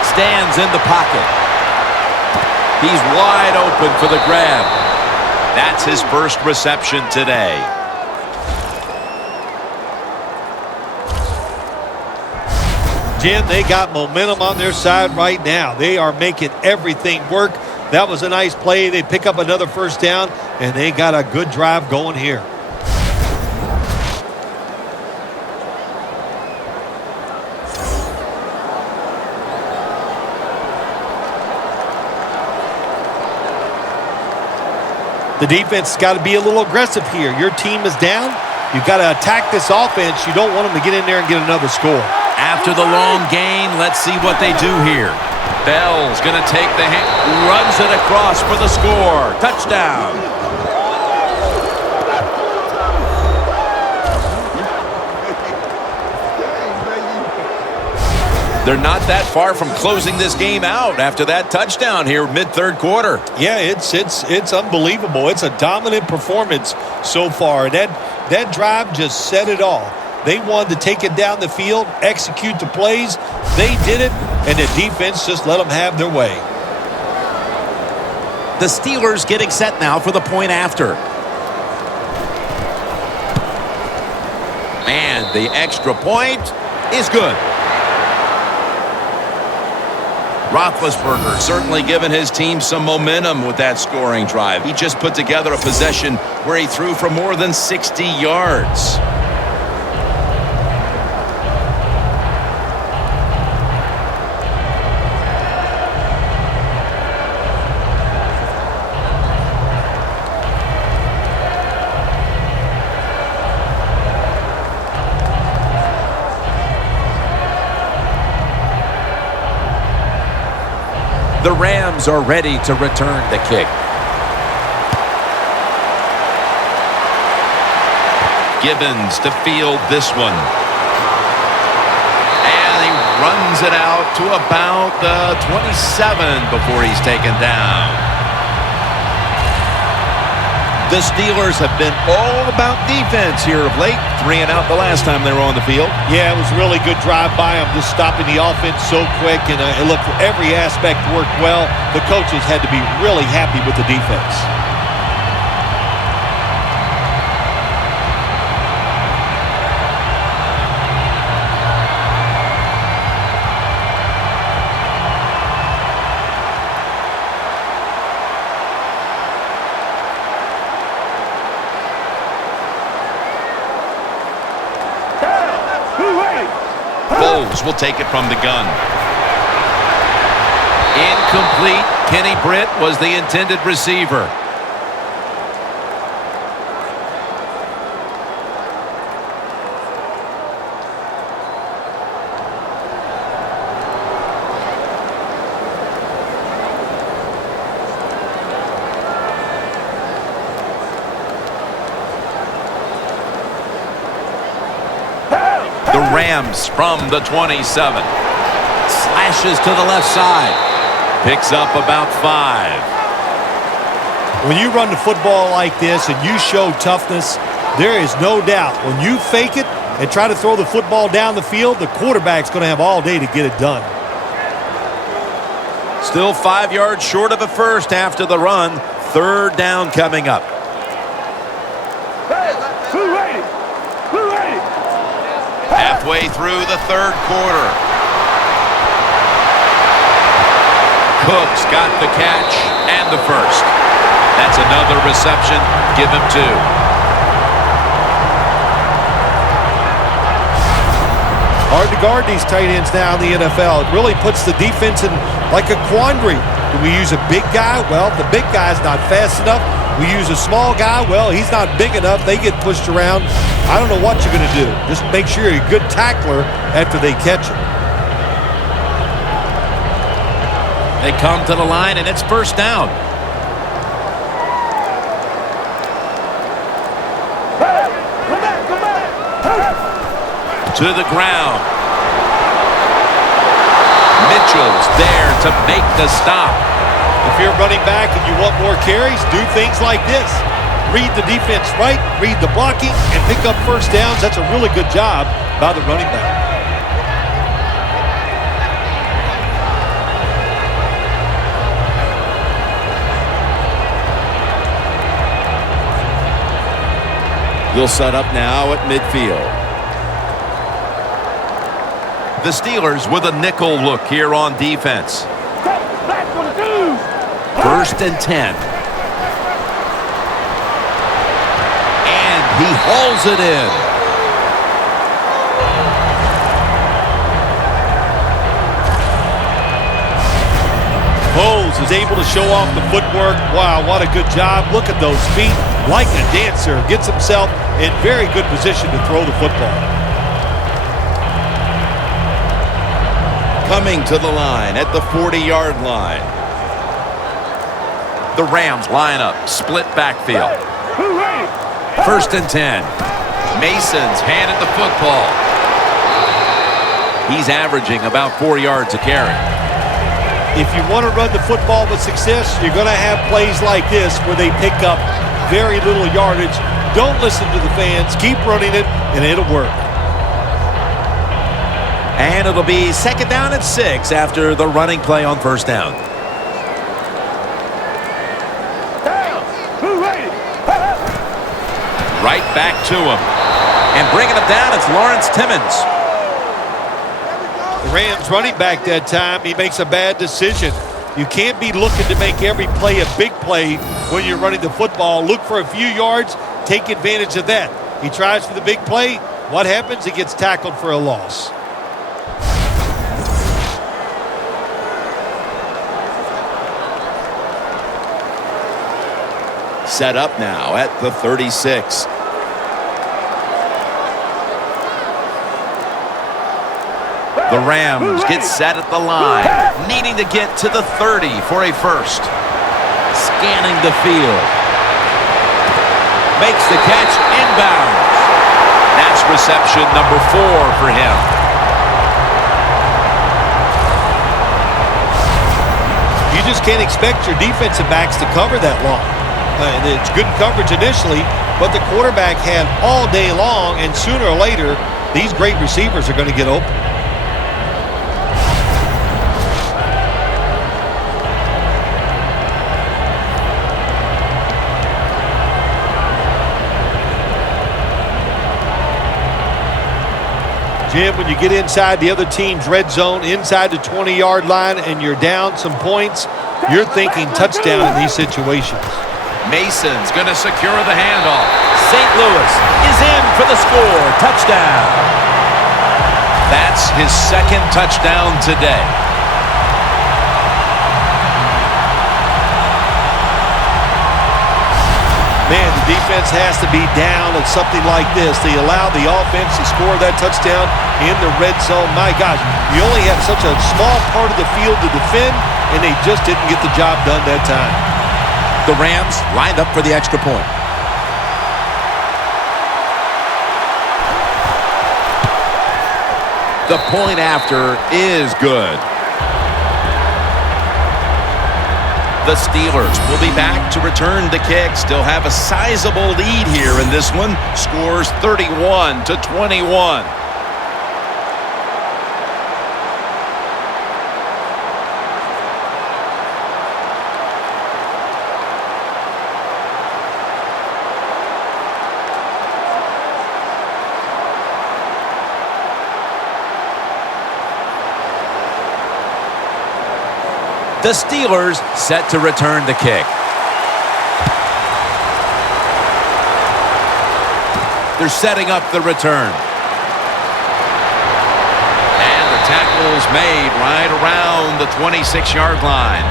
Stands in the pocket. He's wide open for the grab. That's his first reception today. Jim, they got momentum on their side right now. They are making everything work. That was a nice play. They pick up another first down, and they got a good drive going here. The defense has got to be a little aggressive here. Your team is down. You've got to attack this offense. You don't want them to get in there and get another score. After the long gain, let's see what they do here. Bell's going to take the hit, runs it across for the score. Touchdown. They're not that far from closing this game out after that touchdown here mid-third quarter. Yeah, it's unbelievable. It's a dominant performance so far. That drive just set it all. They wanted to take it down the field, execute the plays. They did it, and the defense just let them have their way. The Steelers getting set now for the point after. And the extra point is good. Roethlisberger certainly given his team some momentum with that scoring drive. He just put together a possession where he threw for more than 60 yards. The Rams are ready to return the kick. Gibbons to field this one. And he runs it out to about the 27 before he's taken down. The Steelers have been all about defense here of late. 3 and out the last time they were on the field. Yeah, it was a really good drive by them, just stopping the offense so quick. And look, every aspect worked well. The coaches had to be really happy with the defense. Will take it from the gun. Incomplete. Kenny Britt was the intended receiver. The Rams from the 27. Slashes to the left side. Picks up about 5. When you run the football like this and you show toughness, there is no doubt when you fake it and try to throw the football down the field, the quarterback's going to have all day to get it done. Still 5 yards short of a first after the run. Third down coming up. Halfway through the third quarter. Cook's got the catch and the first. That's another reception. Give him 2. Hard to guard these tight ends now in the NFL. It really puts the defense in like a quandary. Do we use a big guy? Well, the big guy's not fast enough. We use a small guy. Well, he's not big enough. They get pushed around. I don't know what you're going to do. Just make sure you're a good tackler after they catch him. They come to the line, and it's first down. To the ground. Mitchell's there to make the stop. If you're running back and you want more carries, do things like this. Read the defense right, read the blocking, and pick up first downs. That's a really good job by the running back. We'll set up now at midfield. The Steelers with a nickel look here on defense. First and 10. And he hauls it in. Bowles was able to show off the footwork. Wow, what a good job. Look at those feet. Like a dancer. Gets himself in very good position to throw the football. Coming to the line at the 40-yard line. The Rams line up, split backfield. 1st and 10. Mason's handed the football. He's averaging about 4 yards a carry. If you want to run the football with success, you're going to have plays like this where they pick up very little yardage. Don't listen to the fans. Keep running it, and it'll work. And it'll be 2nd down and 6 after the running play on 1st down. Right back to him. And bringing him down, it's Lawrence Timmons. The Rams running back that time, he makes a bad decision. You can't be looking to make every play a big play when you're running the football. Look for a few yards, take advantage of that. He tries for the big play. What happens? He gets tackled for a loss. Set up now at the 36. The Rams get set at the line, needing to get to the 30 for a first. Scanning the field. Makes the catch inbounds. That's reception number 4 for him. You just can't expect your defensive backs to cover that long. It's good coverage initially, but the quarterback had all day long, and sooner or later, these great receivers are going to get open. Jim, when you get inside the other team's red zone, inside the 20-yard line, and you're down some points, you're thinking touchdown in these situations. Mason's going to secure the handoff. St. Louis is in for the score. Touchdown. That's his 2nd touchdown today. Man, the defense has to be down at something like this. They allow the offense to score that touchdown in the red zone. My gosh, you only have such a small part of the field to defend, and they just didn't get the job done that time. The Rams lined up for the extra point. The point after is good. The Steelers will be back to return the kick. Still have a sizable lead here in this one. Scores 31-21. The Steelers set to return the kick. They're setting up the return. And the tackle's made right around the 26-yard line.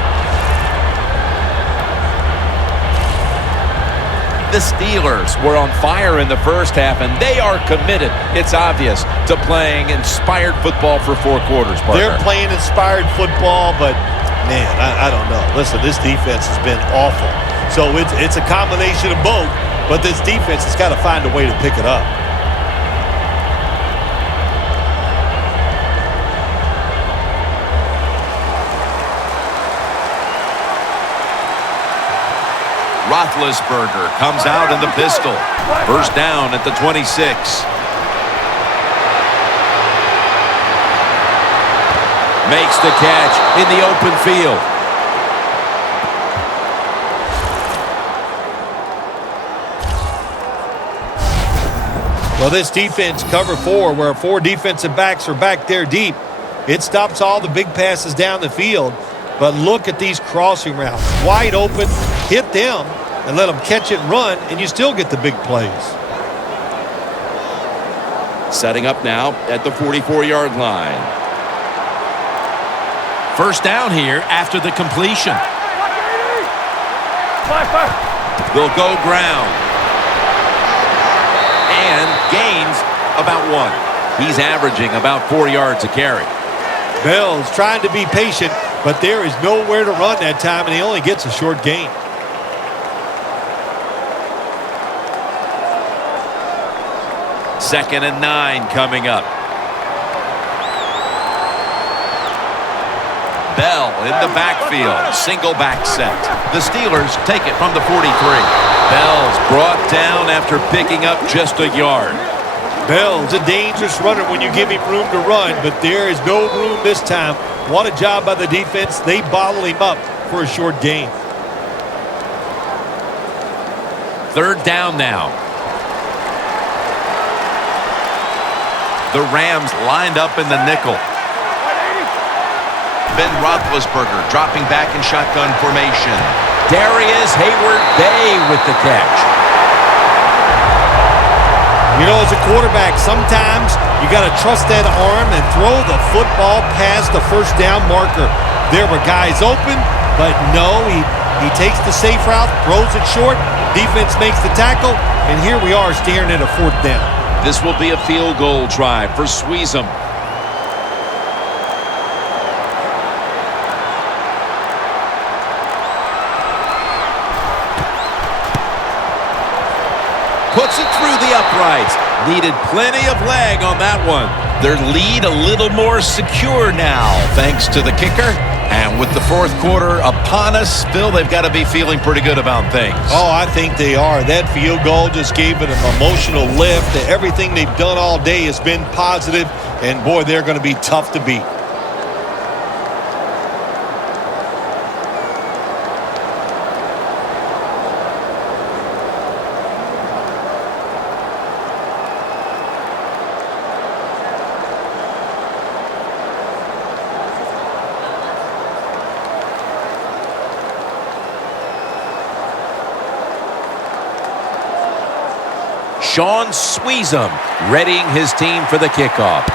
The Steelers were on fire in the first half, and they are committed, it's obvious, to playing inspired football for 4 quarters, partner. They're playing inspired football, but man, I don't know. Listen, this defense has been awful. So it's a combination of both, but this defense has got to find a way to pick it up. Roethlisberger comes out in the pistol. First down at the 26. Makes the catch in the open field. Well, this defense cover 4, where 4 defensive backs are back there deep. It stops all the big passes down the field. But look at these crossing routes. Wide open, hit them, and let them catch it and run, and you still get the big plays. Setting up now at the 44-yard line. First down here after the completion. They'll go ground. And gains about 1. He's averaging about 4 yards a carry. Bell's trying to be patient, but there is nowhere to run that time, and he only gets a short gain. Second and 9 coming up. Bell in the backfield. Single back set. The Steelers take it from the 43. Bell's brought down after picking up just a yard. Bell's a dangerous runner when you give him room to run, but there is no room this time. What a job by the defense. They bottle him up for a short gain. Third down now. The Rams lined up in the nickel. Ben Roethlisberger dropping back in shotgun formation. Darius Hayward-Bay with the catch. You know, as a quarterback, sometimes you got to trust that arm and throw the football past the first down marker. There were guys open, but no, he takes the safe route, throws it short, defense makes the tackle, and here we are staring at a fourth down. This will be a field goal try for Sweezum. Puts it through the uprights. Needed plenty of leg on that one. Their lead a little more secure now, thanks to the kicker. And with the fourth quarter upon us, Bill, they've got to be feeling pretty good about things. Oh, I think they are. That field goal just gave it an emotional lift. Everything they've done all day has been positive, and boy, they're going to be tough to beat. Sean Sweezum readying his team for the kickoff.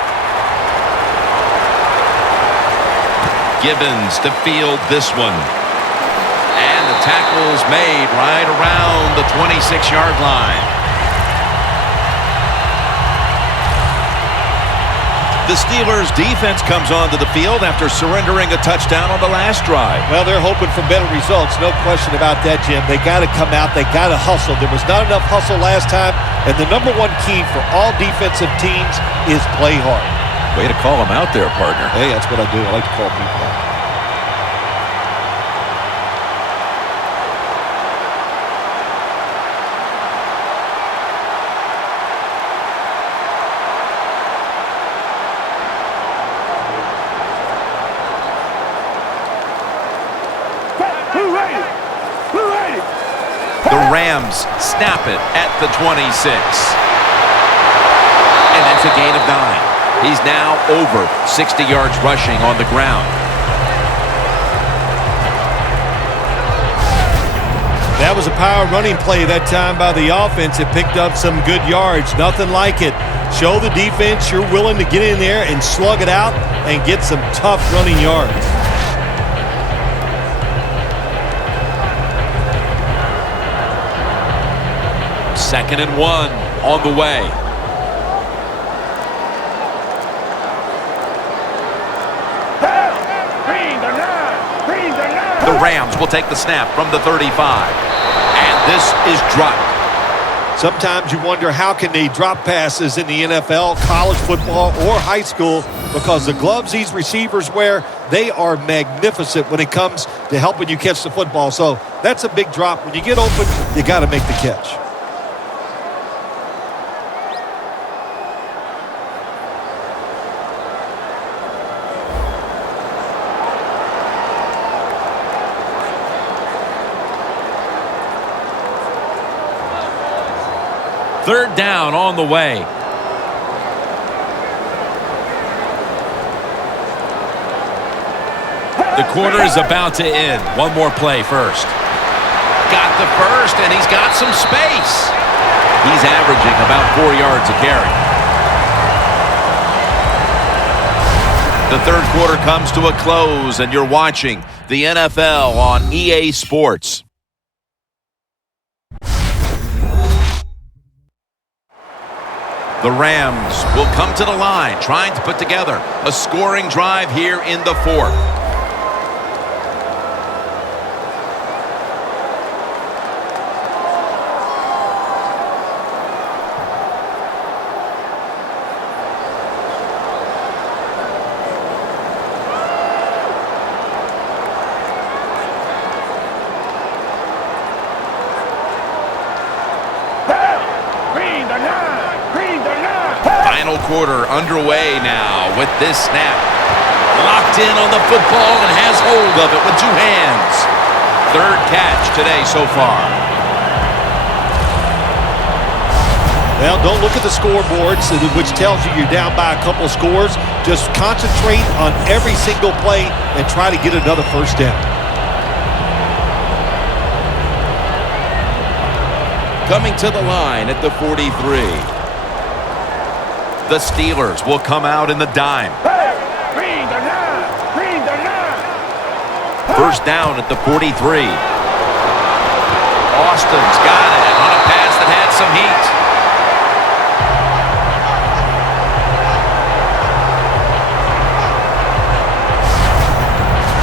Gibbons to field this one. And the tackle's made right around the 26-yard line. The Steelers' defense comes onto the field after surrendering a touchdown on the last drive. Well, they're hoping for better results. No question about that, Jim. They got to come out. They got to hustle. There was not enough hustle last time. And the number one key for all defensive teams is play hard. Way to call him out there, partner. Hey, that's what I do. I like to call people out. The Rams snap it at the 26. And that's a gain of 9. He's now over 60 yards rushing on the ground. That was a power running play that time by the offense. It picked up some good yards. Nothing like it. Show the defense you're willing to get in there and slug it out and get some tough running yards. Second and 1 on the way. The Rams will take the snap from the 35. And this is dropped. Sometimes you wonder how can they drop passes in the NFL, college football, or high school, because the gloves these receivers wear, they are magnificent when it comes to helping you catch the football. So that's a big drop. When you get open, you got to make the catch. Third down on the way. The quarter is about to end. One more play first. Got the first, and he's got some space. He's averaging about 4 yards a carry. The third quarter comes to a close, and you're watching the NFL on EA Sports. The Rams will come to the line, trying to put together a scoring drive here in the fourth. Final quarter underway now with this snap. Locked in on the football and has hold of it with two hands. Third catch today so far. Well, don't look at the scoreboards, which tells you you're down by a couple scores. Just concentrate on every single play and try to get another first down. Coming to the line at the 43. The Steelers will come out in the dime. First down at the 43. Austin's got it on a pass that had some heat.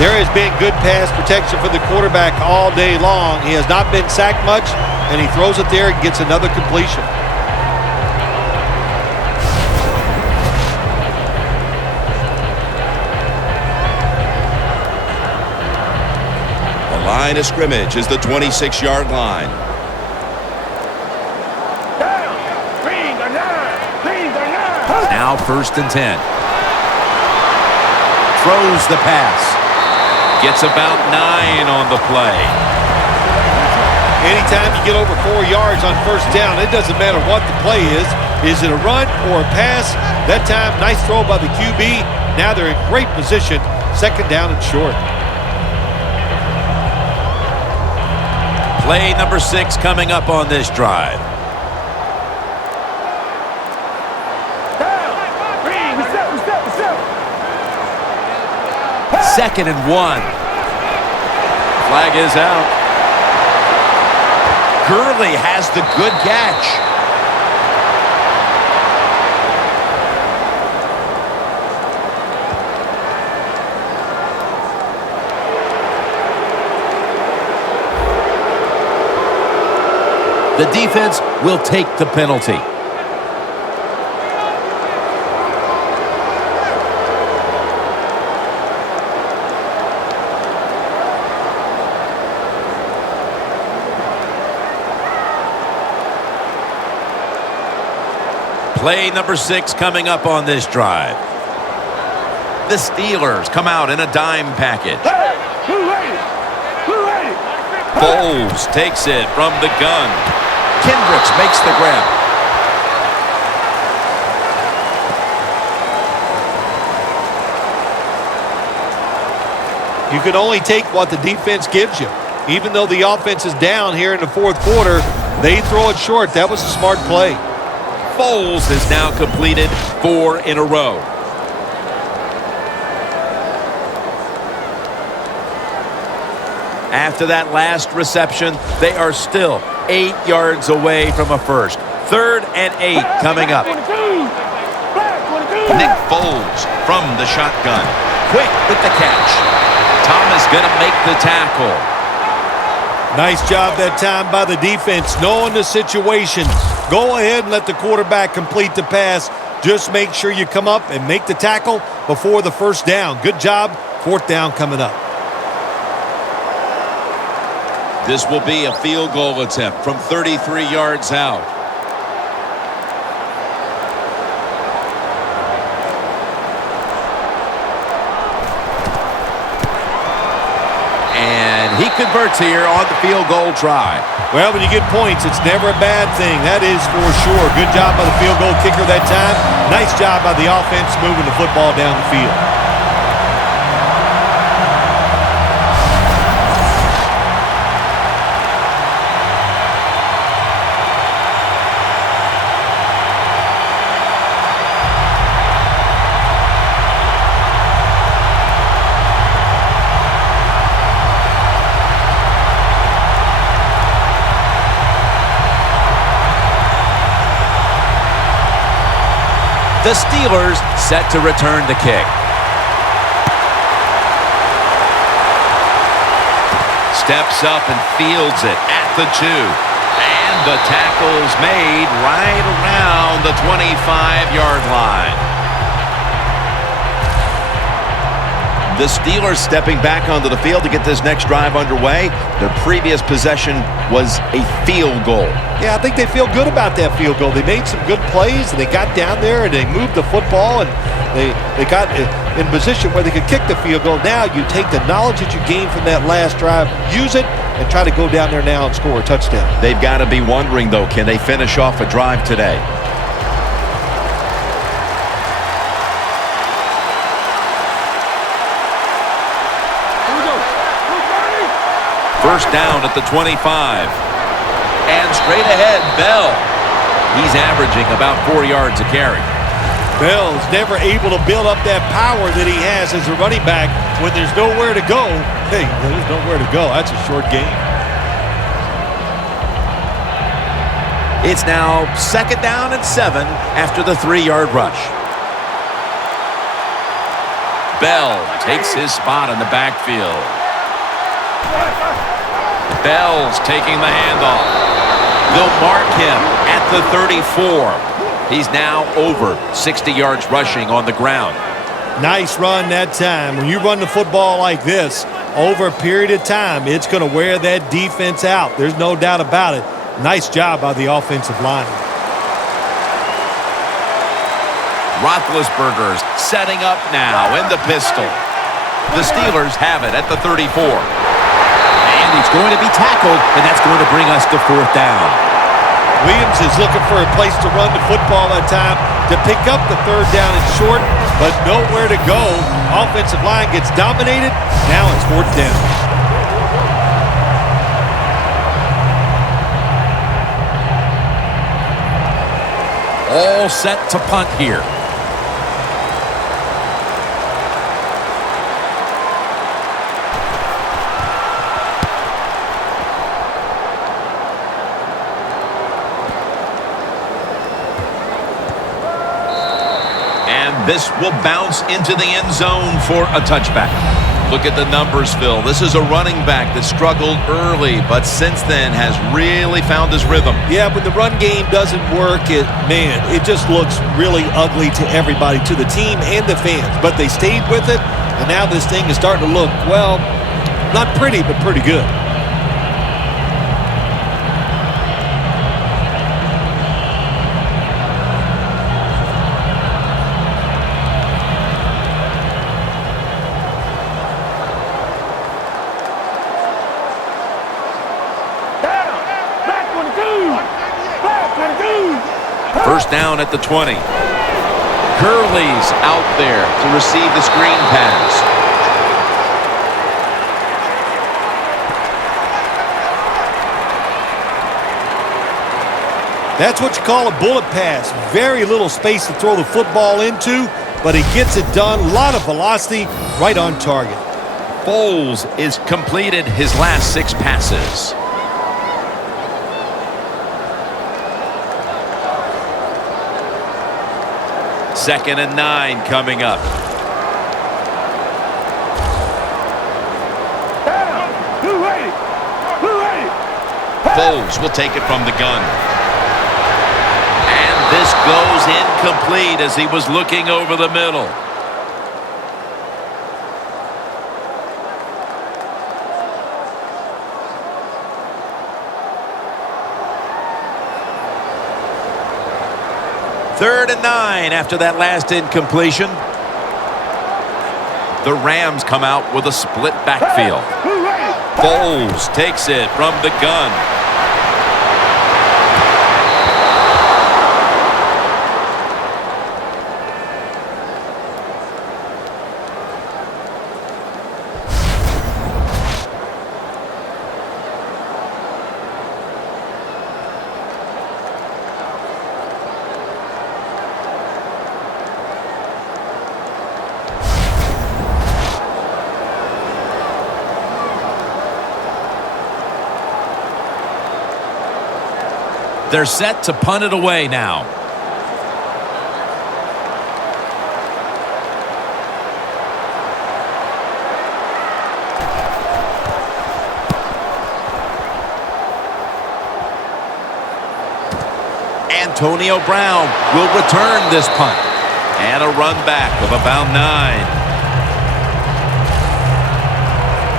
There has been good pass protection for the quarterback all day long. He has not been sacked much, and he throws it there and gets another completion. Line of scrimmage is the 26-yard line. Now first and 10. Throws the pass. Gets about 9 on the play. Anytime you get over 4 yards on first down, it doesn't matter what the play is. Is it a run or a pass? That time, nice throw by the QB. Now they're in great position. Second down and short. Play number 6 coming up on this drive. Second and 1. Flag is out. Gurley has the good catch. The defense will take the penalty. Play number 6 coming up on this drive. The Steelers come out in a dime package. Foles takes it from the gun. Kendricks makes the grab. You can only take what the defense gives you. Even though the offense is down here in the fourth quarter, they throw it short. That was a smart play. Foles has now completed 4 in a row. After that last reception, they are still 8 yards away from a first. Third and 8 coming up. Nick Foles from the shotgun. Quick with the catch. Thomas going to make the tackle. Nice job that time by the defense, knowing the situation. Go ahead and let the quarterback complete the pass. Just make sure you come up and make the tackle before the first down. Good job. Fourth down coming up. This will be a field goal attempt from 33 yards out. And he converts here on the field goal try. Well, when you get points, it's never a bad thing. That is for sure. Good job by the field goal kicker that time. Nice job by the offense moving the football down the field. The Steelers set to return the kick. Steps up and fields it at the 2. And the tackle's made right around the 25-yard line. The Steelers stepping back onto the field to get this next drive underway. Their previous possession was a field goal. Yeah, I think they feel good about that field goal. They made some good plays, and they got down there, and they moved the football, and they got in position where they could kick the field goal. Now you take the knowledge that you gained from that last drive, use it, and try to go down there now and score a touchdown. They've got to be wondering, though, can they finish off a drive today? First down at the 25. And straight ahead, Bell. He's averaging about 4 yards a carry. Bell's never able to build up that power that he has as a running back when there's nowhere to go. Hey, there's nowhere to go. That's a short game. It's now second down and 7 after the 3-yard rush. Bell takes his spot in the backfield. Bell's taking the handoff. They'll mark him at the 34. He's now over 60 yards rushing on the ground. Nice run that time. When you run the football like this, over a period of time, it's going to wear that defense out. There's no doubt about it. Nice job by the offensive line. Roethlisberger's setting up now in the pistol. The Steelers have it at the 34. And he's going to be tackled, and that's going to bring us to fourth down. Williams is looking for a place to run the football that time to pick up the third down and short, but nowhere to go. Offensive line gets dominated. Now it's fourth down. All set to punt here. This will bounce into the end zone for a touchback. Look at the numbers, Phil. This is a running back that struggled early, but since then has really found his rhythm. Yeah, when the run game doesn't work, it just looks really ugly to everybody, to the team and the fans. But they stayed with it, and now this thing is starting to look, well, not pretty, but pretty good. First down at the 20. Gurley's out there to receive the screen pass. That's what you call a bullet pass. Very little space to throw the football into, but he gets it done. A lot of velocity, right on target. Foles is completed his last 6 passes. Second and 9 coming up. Foles will take it from the gun. And this goes incomplete as he was looking over the middle. Third and 9 after that last incompletion. The Rams come out with a split backfield. Foles takes it from the gun. They're set to punt it away now. Antonio Brown will return this punt. And a run back of about 9.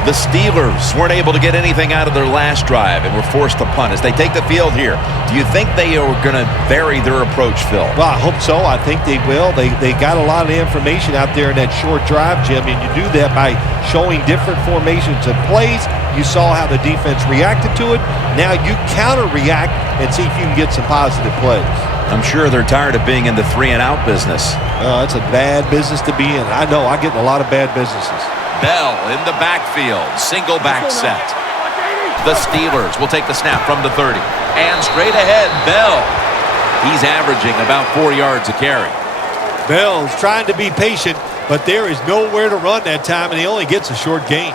The Steelers weren't able to get anything out of their last drive and were forced to punt. As they take the field here, do you think they are going to vary their approach, Phil? Well, I hope so. I think they will. They got a lot of information out there in that short drive, Jim, and you do that by showing different formations and plays. You saw how the defense reacted to it. Now you counter-react and see if you can get some positive plays. I'm sure they're tired of being in the 3-and-out business. It's a bad business to be in. I know. I get in a lot of bad businesses. Bell in the backfield. Single back set. The Steelers will take the snap from the 30. And straight ahead, Bell. He's averaging about 4 yards a carry. Bell's trying to be patient, but there is nowhere to run that time, and he only gets a short gain.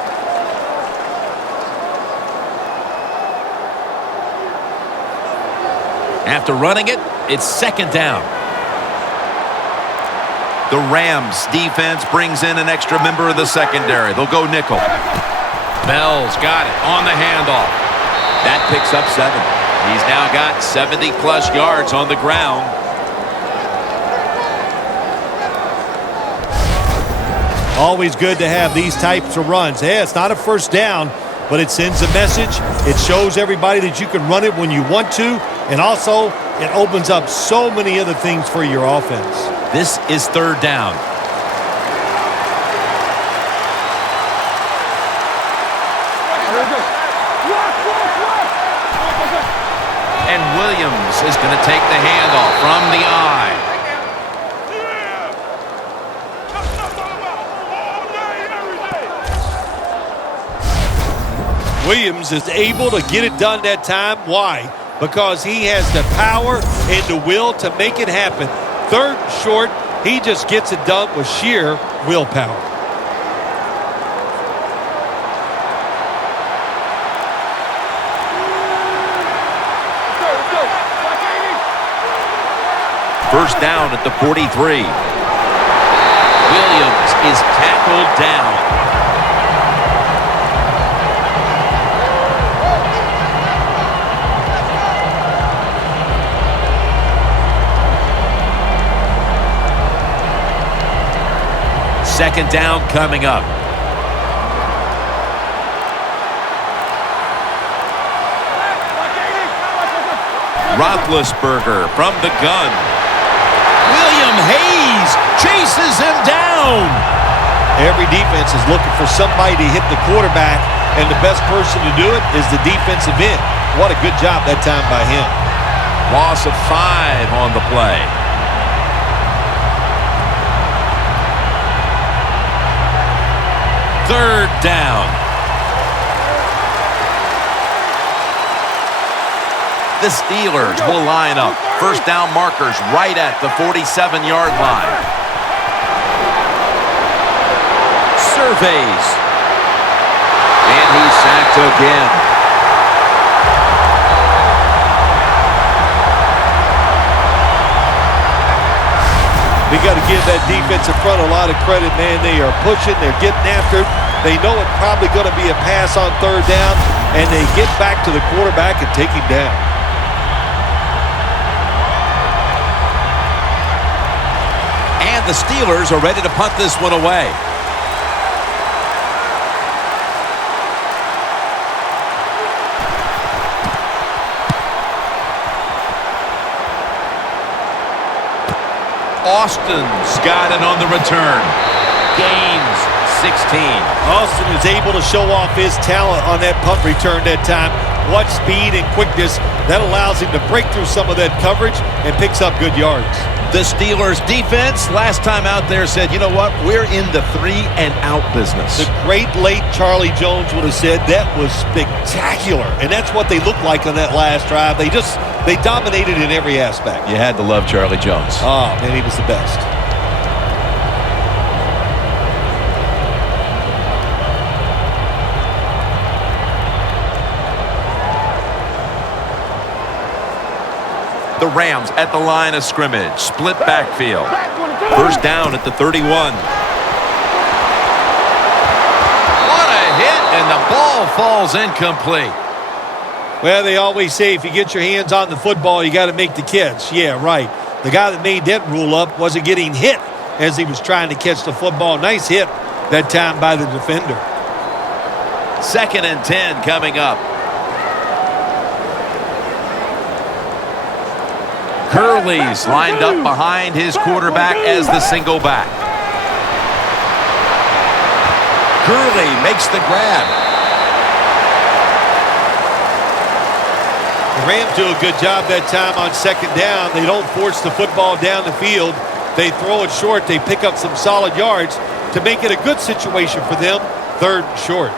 After running it, it's second down. The Rams defense brings in an extra member of the secondary. They'll go nickel. Bell's got it on the handoff. That picks up 7. He's now got 70-plus yards on the ground. Always good to have these types of runs. Yeah, it's not a first down, but it sends a message. It shows everybody that you can run it when you want to, and also it opens up so many other things for your offense. This is third down. And Williams is going to take the handoff from the eye. Williams is able to get it done that time. Why? Because he has the power and the will to make it happen. Third and short, he just gets it done with sheer willpower. First down at the 43. Williams is tackled down. Second down coming up. Roethlisberger from the gun. William Hayes chases him down. Every defense is looking for somebody to hit the quarterback, and the best person to do it is the defensive end. What a good job that time by him. Loss of 5 on the play. Third down. The Steelers will line up. First down markers right at the 47-yard line. Surveys. And he's sacked again. We got to give that defensive front a lot of credit, man. They are pushing. They're getting after it. They know it's probably going to be a pass on third down, and they get back to the quarterback and take him down. And the Steelers are ready to punt this one away. Austin's got it on the return. Gains 16. Austin is able to show off his talent on that punt return that time. What speed and quickness. That allows him to break through some of that coverage and picks up good yards. The Steelers defense last time out there said, you know what, we're in the 3-and-out business. The great late Charlie Jones would have said that was spectacular. And that's what they looked like on that last drive. They dominated in every aspect. You had to love Charlie Jones. Oh, man, he was the best. The Rams at the line of scrimmage. Split backfield. First down at the 31. What a hit, and the ball falls incomplete. Well, they always say if you get your hands on the football, you got to make the catch. Yeah, right. The guy that made that rule up wasn't getting hit as he was trying to catch the football. Nice hit that time by the defender. 2nd and 10 coming up. Curley's lined up behind his quarterback as the single back. Curley makes the grab. The Rams do a good job that time on 2nd down. They don't force the football down the field. They throw it short. They pick up some solid yards to make it a good situation for them. 3rd and short.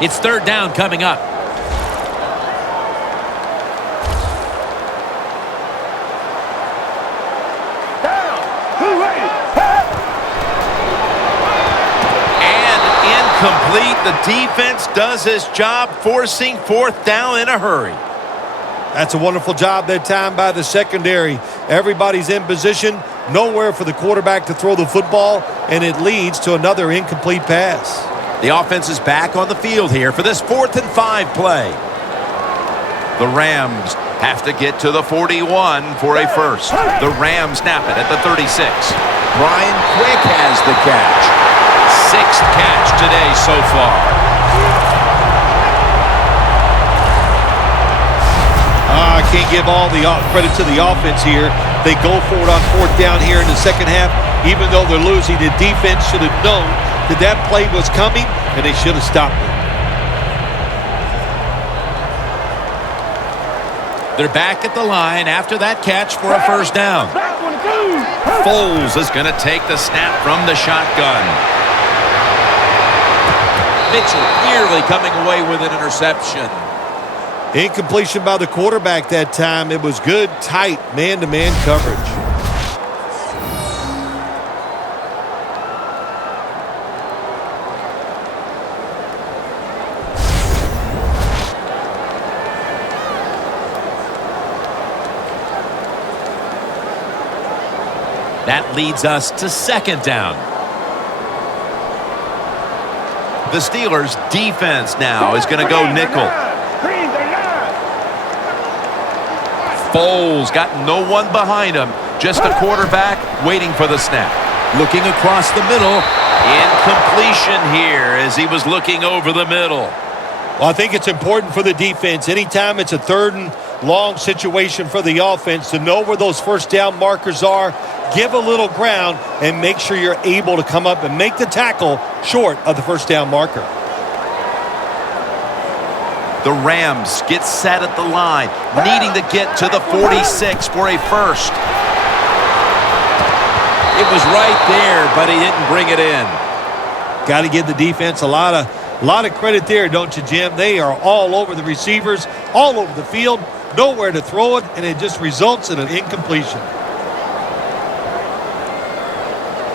It's 3rd down coming up. Complete. The defense does his job, forcing 4th down in a hurry. That's a wonderful job that time by the secondary. Everybody's in position, nowhere for the quarterback to throw the football, and it leads to another incomplete pass. The offense is back on the field here for this 4th and 5 play. The Rams have to get to the 41 for a first. The Rams snap it at the 36. Brian Quick has the catch. 6th catch today so far. I can't give all the credit to the offense here. They go for it on 4th down here in the 2nd half. Even though they're losing, the defense should have known that that play was coming, and they should have stopped it. They're back at the line after that catch for a 1st down. Foles is going to take the snap from the shotgun. Mitchell nearly coming away with an interception. Incompletion by the quarterback that time. It was good, tight, man-to-man coverage. That leads us to 2nd down. The Steelers' defense now is going to go nickel. Foles got no one behind him, just a quarterback waiting for the snap. Looking across the middle. Incompletion here as he was looking over the middle. Well, I think it's important for the defense. Anytime it's a 3rd and long situation for the offense to know where those 1st down markers are, give a little ground, and make sure you're able to come up and make the tackle short of the 1st down marker. The Rams get set at the line, needing to get to the 46 for a first. It was right there, but he didn't bring it in. Got to give the defense a lot of credit there, don't you, Jim? They are all over the receivers, all over the field, nowhere to throw it, and it just results in an incompletion.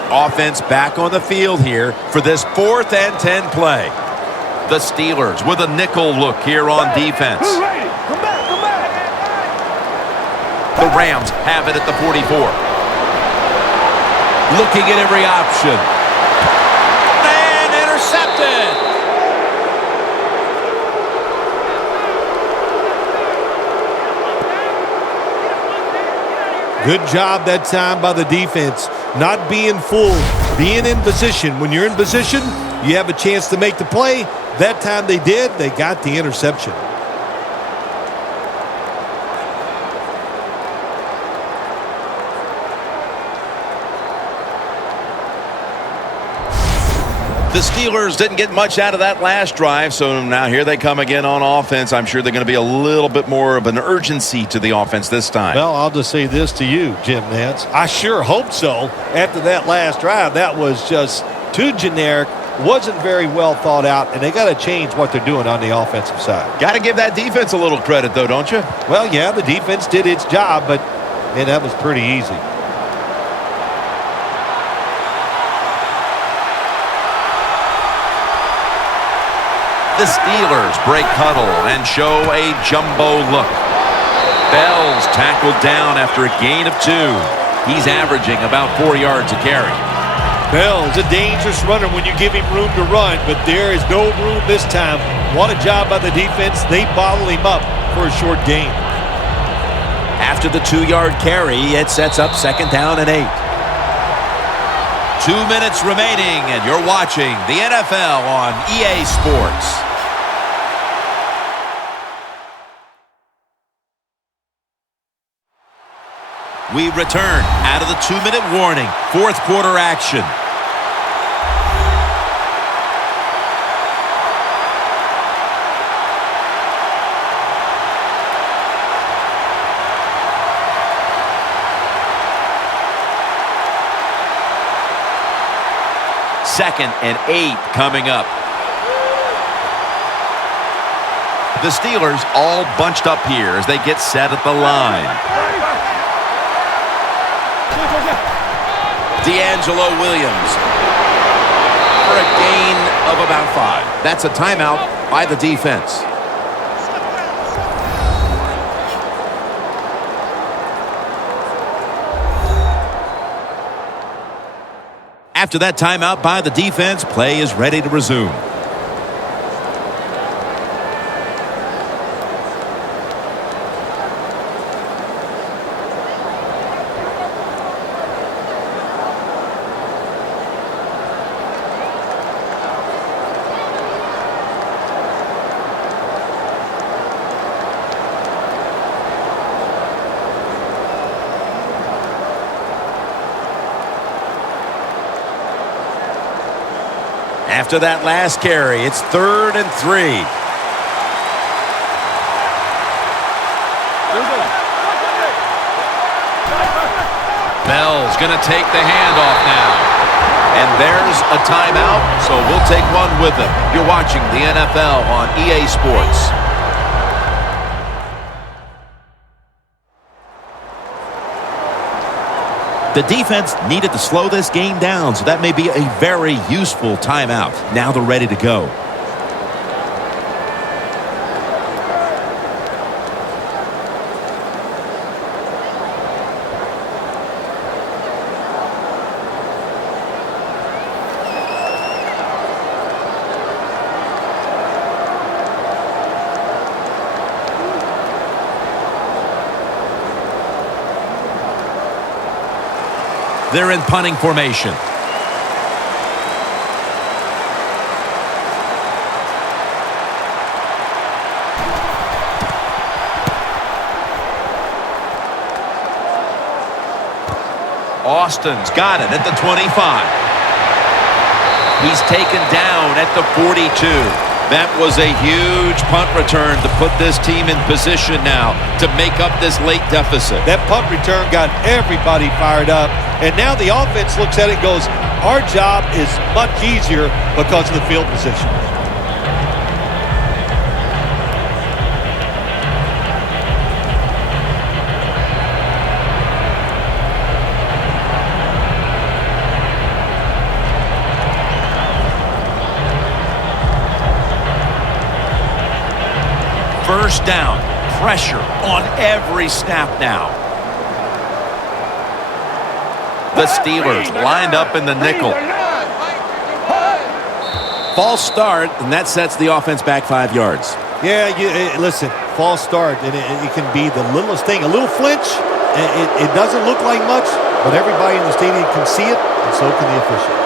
Offense back on the field here for this 4th and 10 play. The Steelers with a nickel look here on defense. The Rams have it at the 44. Looking at every option. And intercepted. Good job that time by the defense. Not being fooled, being in position. When you're in position, you have a chance to make the play. That time they did. They got the interception. The Steelers didn't get much out of that last drive, so now here they come again on offense. I'm sure they're going to be a little bit more of an urgency to the offense this time. Well, I'll just say this to you, Jim Nantz. I sure hope so. After that last drive, that was just too generic, wasn't very well thought out, and they got to change what they're doing on the offensive side. Got to give that defense a little credit, though, don't you? Well, yeah, the defense did its job, but man, that was pretty easy. The Steelers break huddle and show a jumbo look. Bell's tackled down after a gain of 2. He's averaging about 4 yards a carry. Bell is a dangerous runner when you give him room to run, but there is no room this time. What a job by the defense. They bottle him up for a short gain. After the 2-yard carry, it sets up 2nd down and 8. 2 minutes remaining, and you're watching the NFL on EA Sports. We return out of the 2-minute warning. 4th quarter action. Second and 8 coming up. The Steelers all bunched up here as they get set at the line. D'Angelo Williams for a gain of about 5. That's a timeout by the defense. After that timeout by the defense, play is ready to resume. After that last carry, it's 3rd and 3. Bell's going to take the handoff now. And there's a timeout, so we'll take one with them. You're watching the NFL on EA Sports. The defense needed to slow this game down, so that may be a very useful timeout. Now they're ready to go. They're in punting formation. Austin's got it at the 25. He's taken down at the 42. That was a huge punt return to put this team in position now to make up this late deficit. That punt return got everybody fired up, and now the offense looks at it and goes, our job is much easier because of the field position. First down, pressure on every snap now. The Steelers lined up in the nickel. False start, and that sets the offense back 5 yards. Yeah, listen, false start, and it can be the littlest thing. A little flinch, it doesn't look like much, but everybody in the stadium can see it, and so can the official.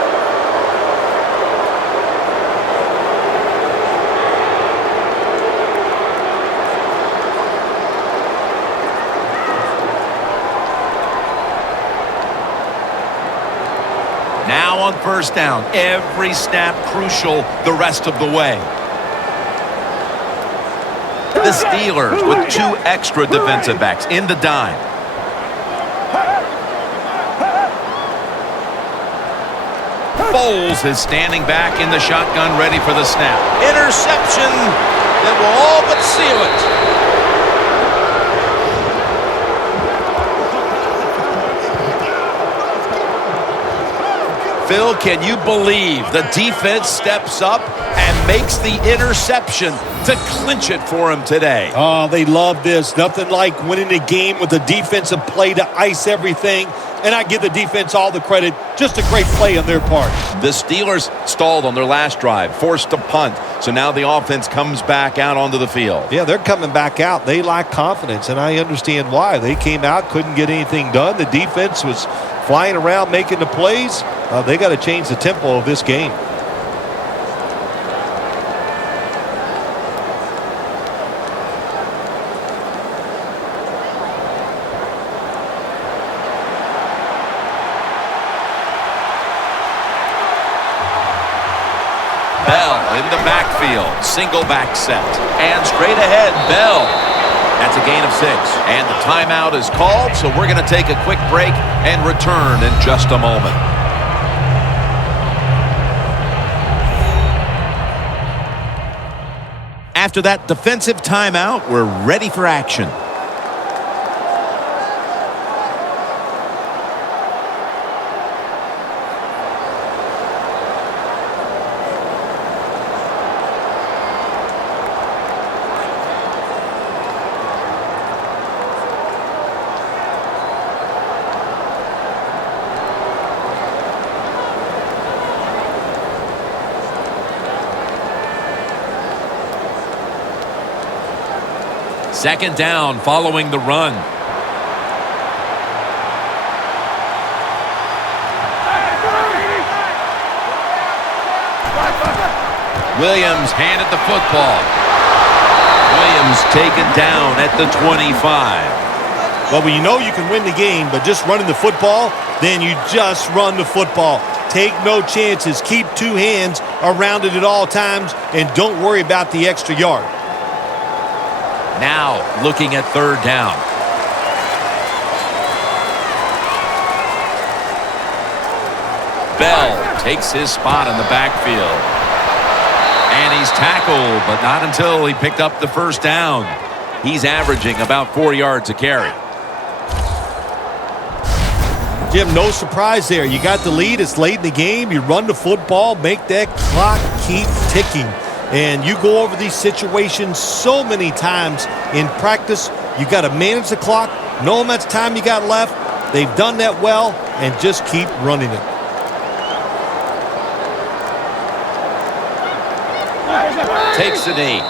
Now on first down, every snap crucial the rest of the way. The Steelers with 2 extra defensive backs in the dime. Foles is standing back in the shotgun ready for the snap. Interception that will all but seal it. Phil, can you believe the defense steps up and makes the interception to clinch it for him today? Oh, they love this. Nothing like winning a game with a defensive play to ice everything. And I give the defense all the credit. Just a great play on their part. The Steelers stalled on their last drive, forced a punt. So now the offense comes back out onto the field. Yeah, they're coming back out. They lack confidence, and I understand why. They came out, couldn't get anything done. The defense was flying around making the plays. They got to change the tempo of this game. Bell in the backfield. Single back set. And straight ahead, Bell. That's a gain of 6. And the timeout is called, so we're going to take a quick break and return in just a moment. After that defensive timeout, we're ready for action. Second down following the run. Williams handed the football. Williams taken down at the 25. Well, when you know you can win the game, but just running the football, then you just run the football. Take no chances. Keep two hands around it at all times, and don't worry about the extra yard. Now looking at third down. Bell takes his spot in the backfield. And he's tackled, but not until he picked up the first down. He's averaging about 4 yards a carry. Jim, no surprise there. You got the lead. It's late in the game. You run the football, make that clock keep ticking. And you go over these situations so many times in practice. You got to manage the clock, know how much time you got left. They've done that well, and just keep running it. Takes the knee.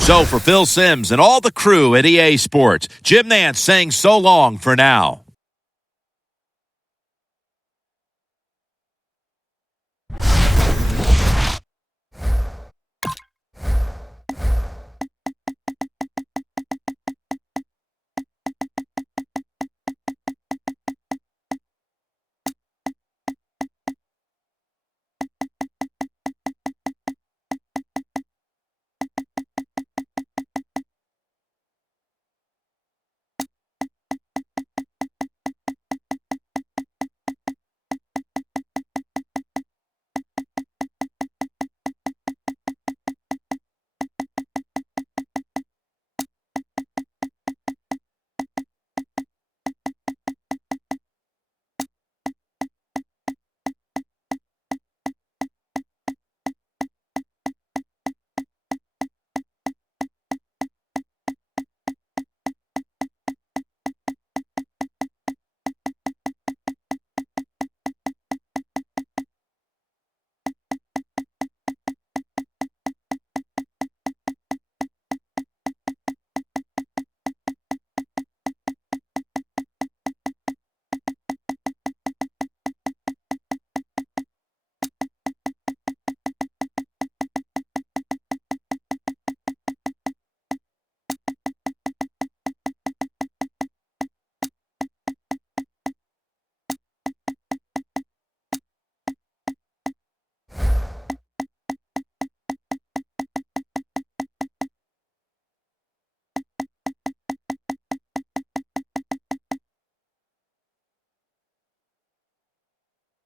So for Phil Simms and all the crew at EA Sports, Jim Nantz saying so long for now.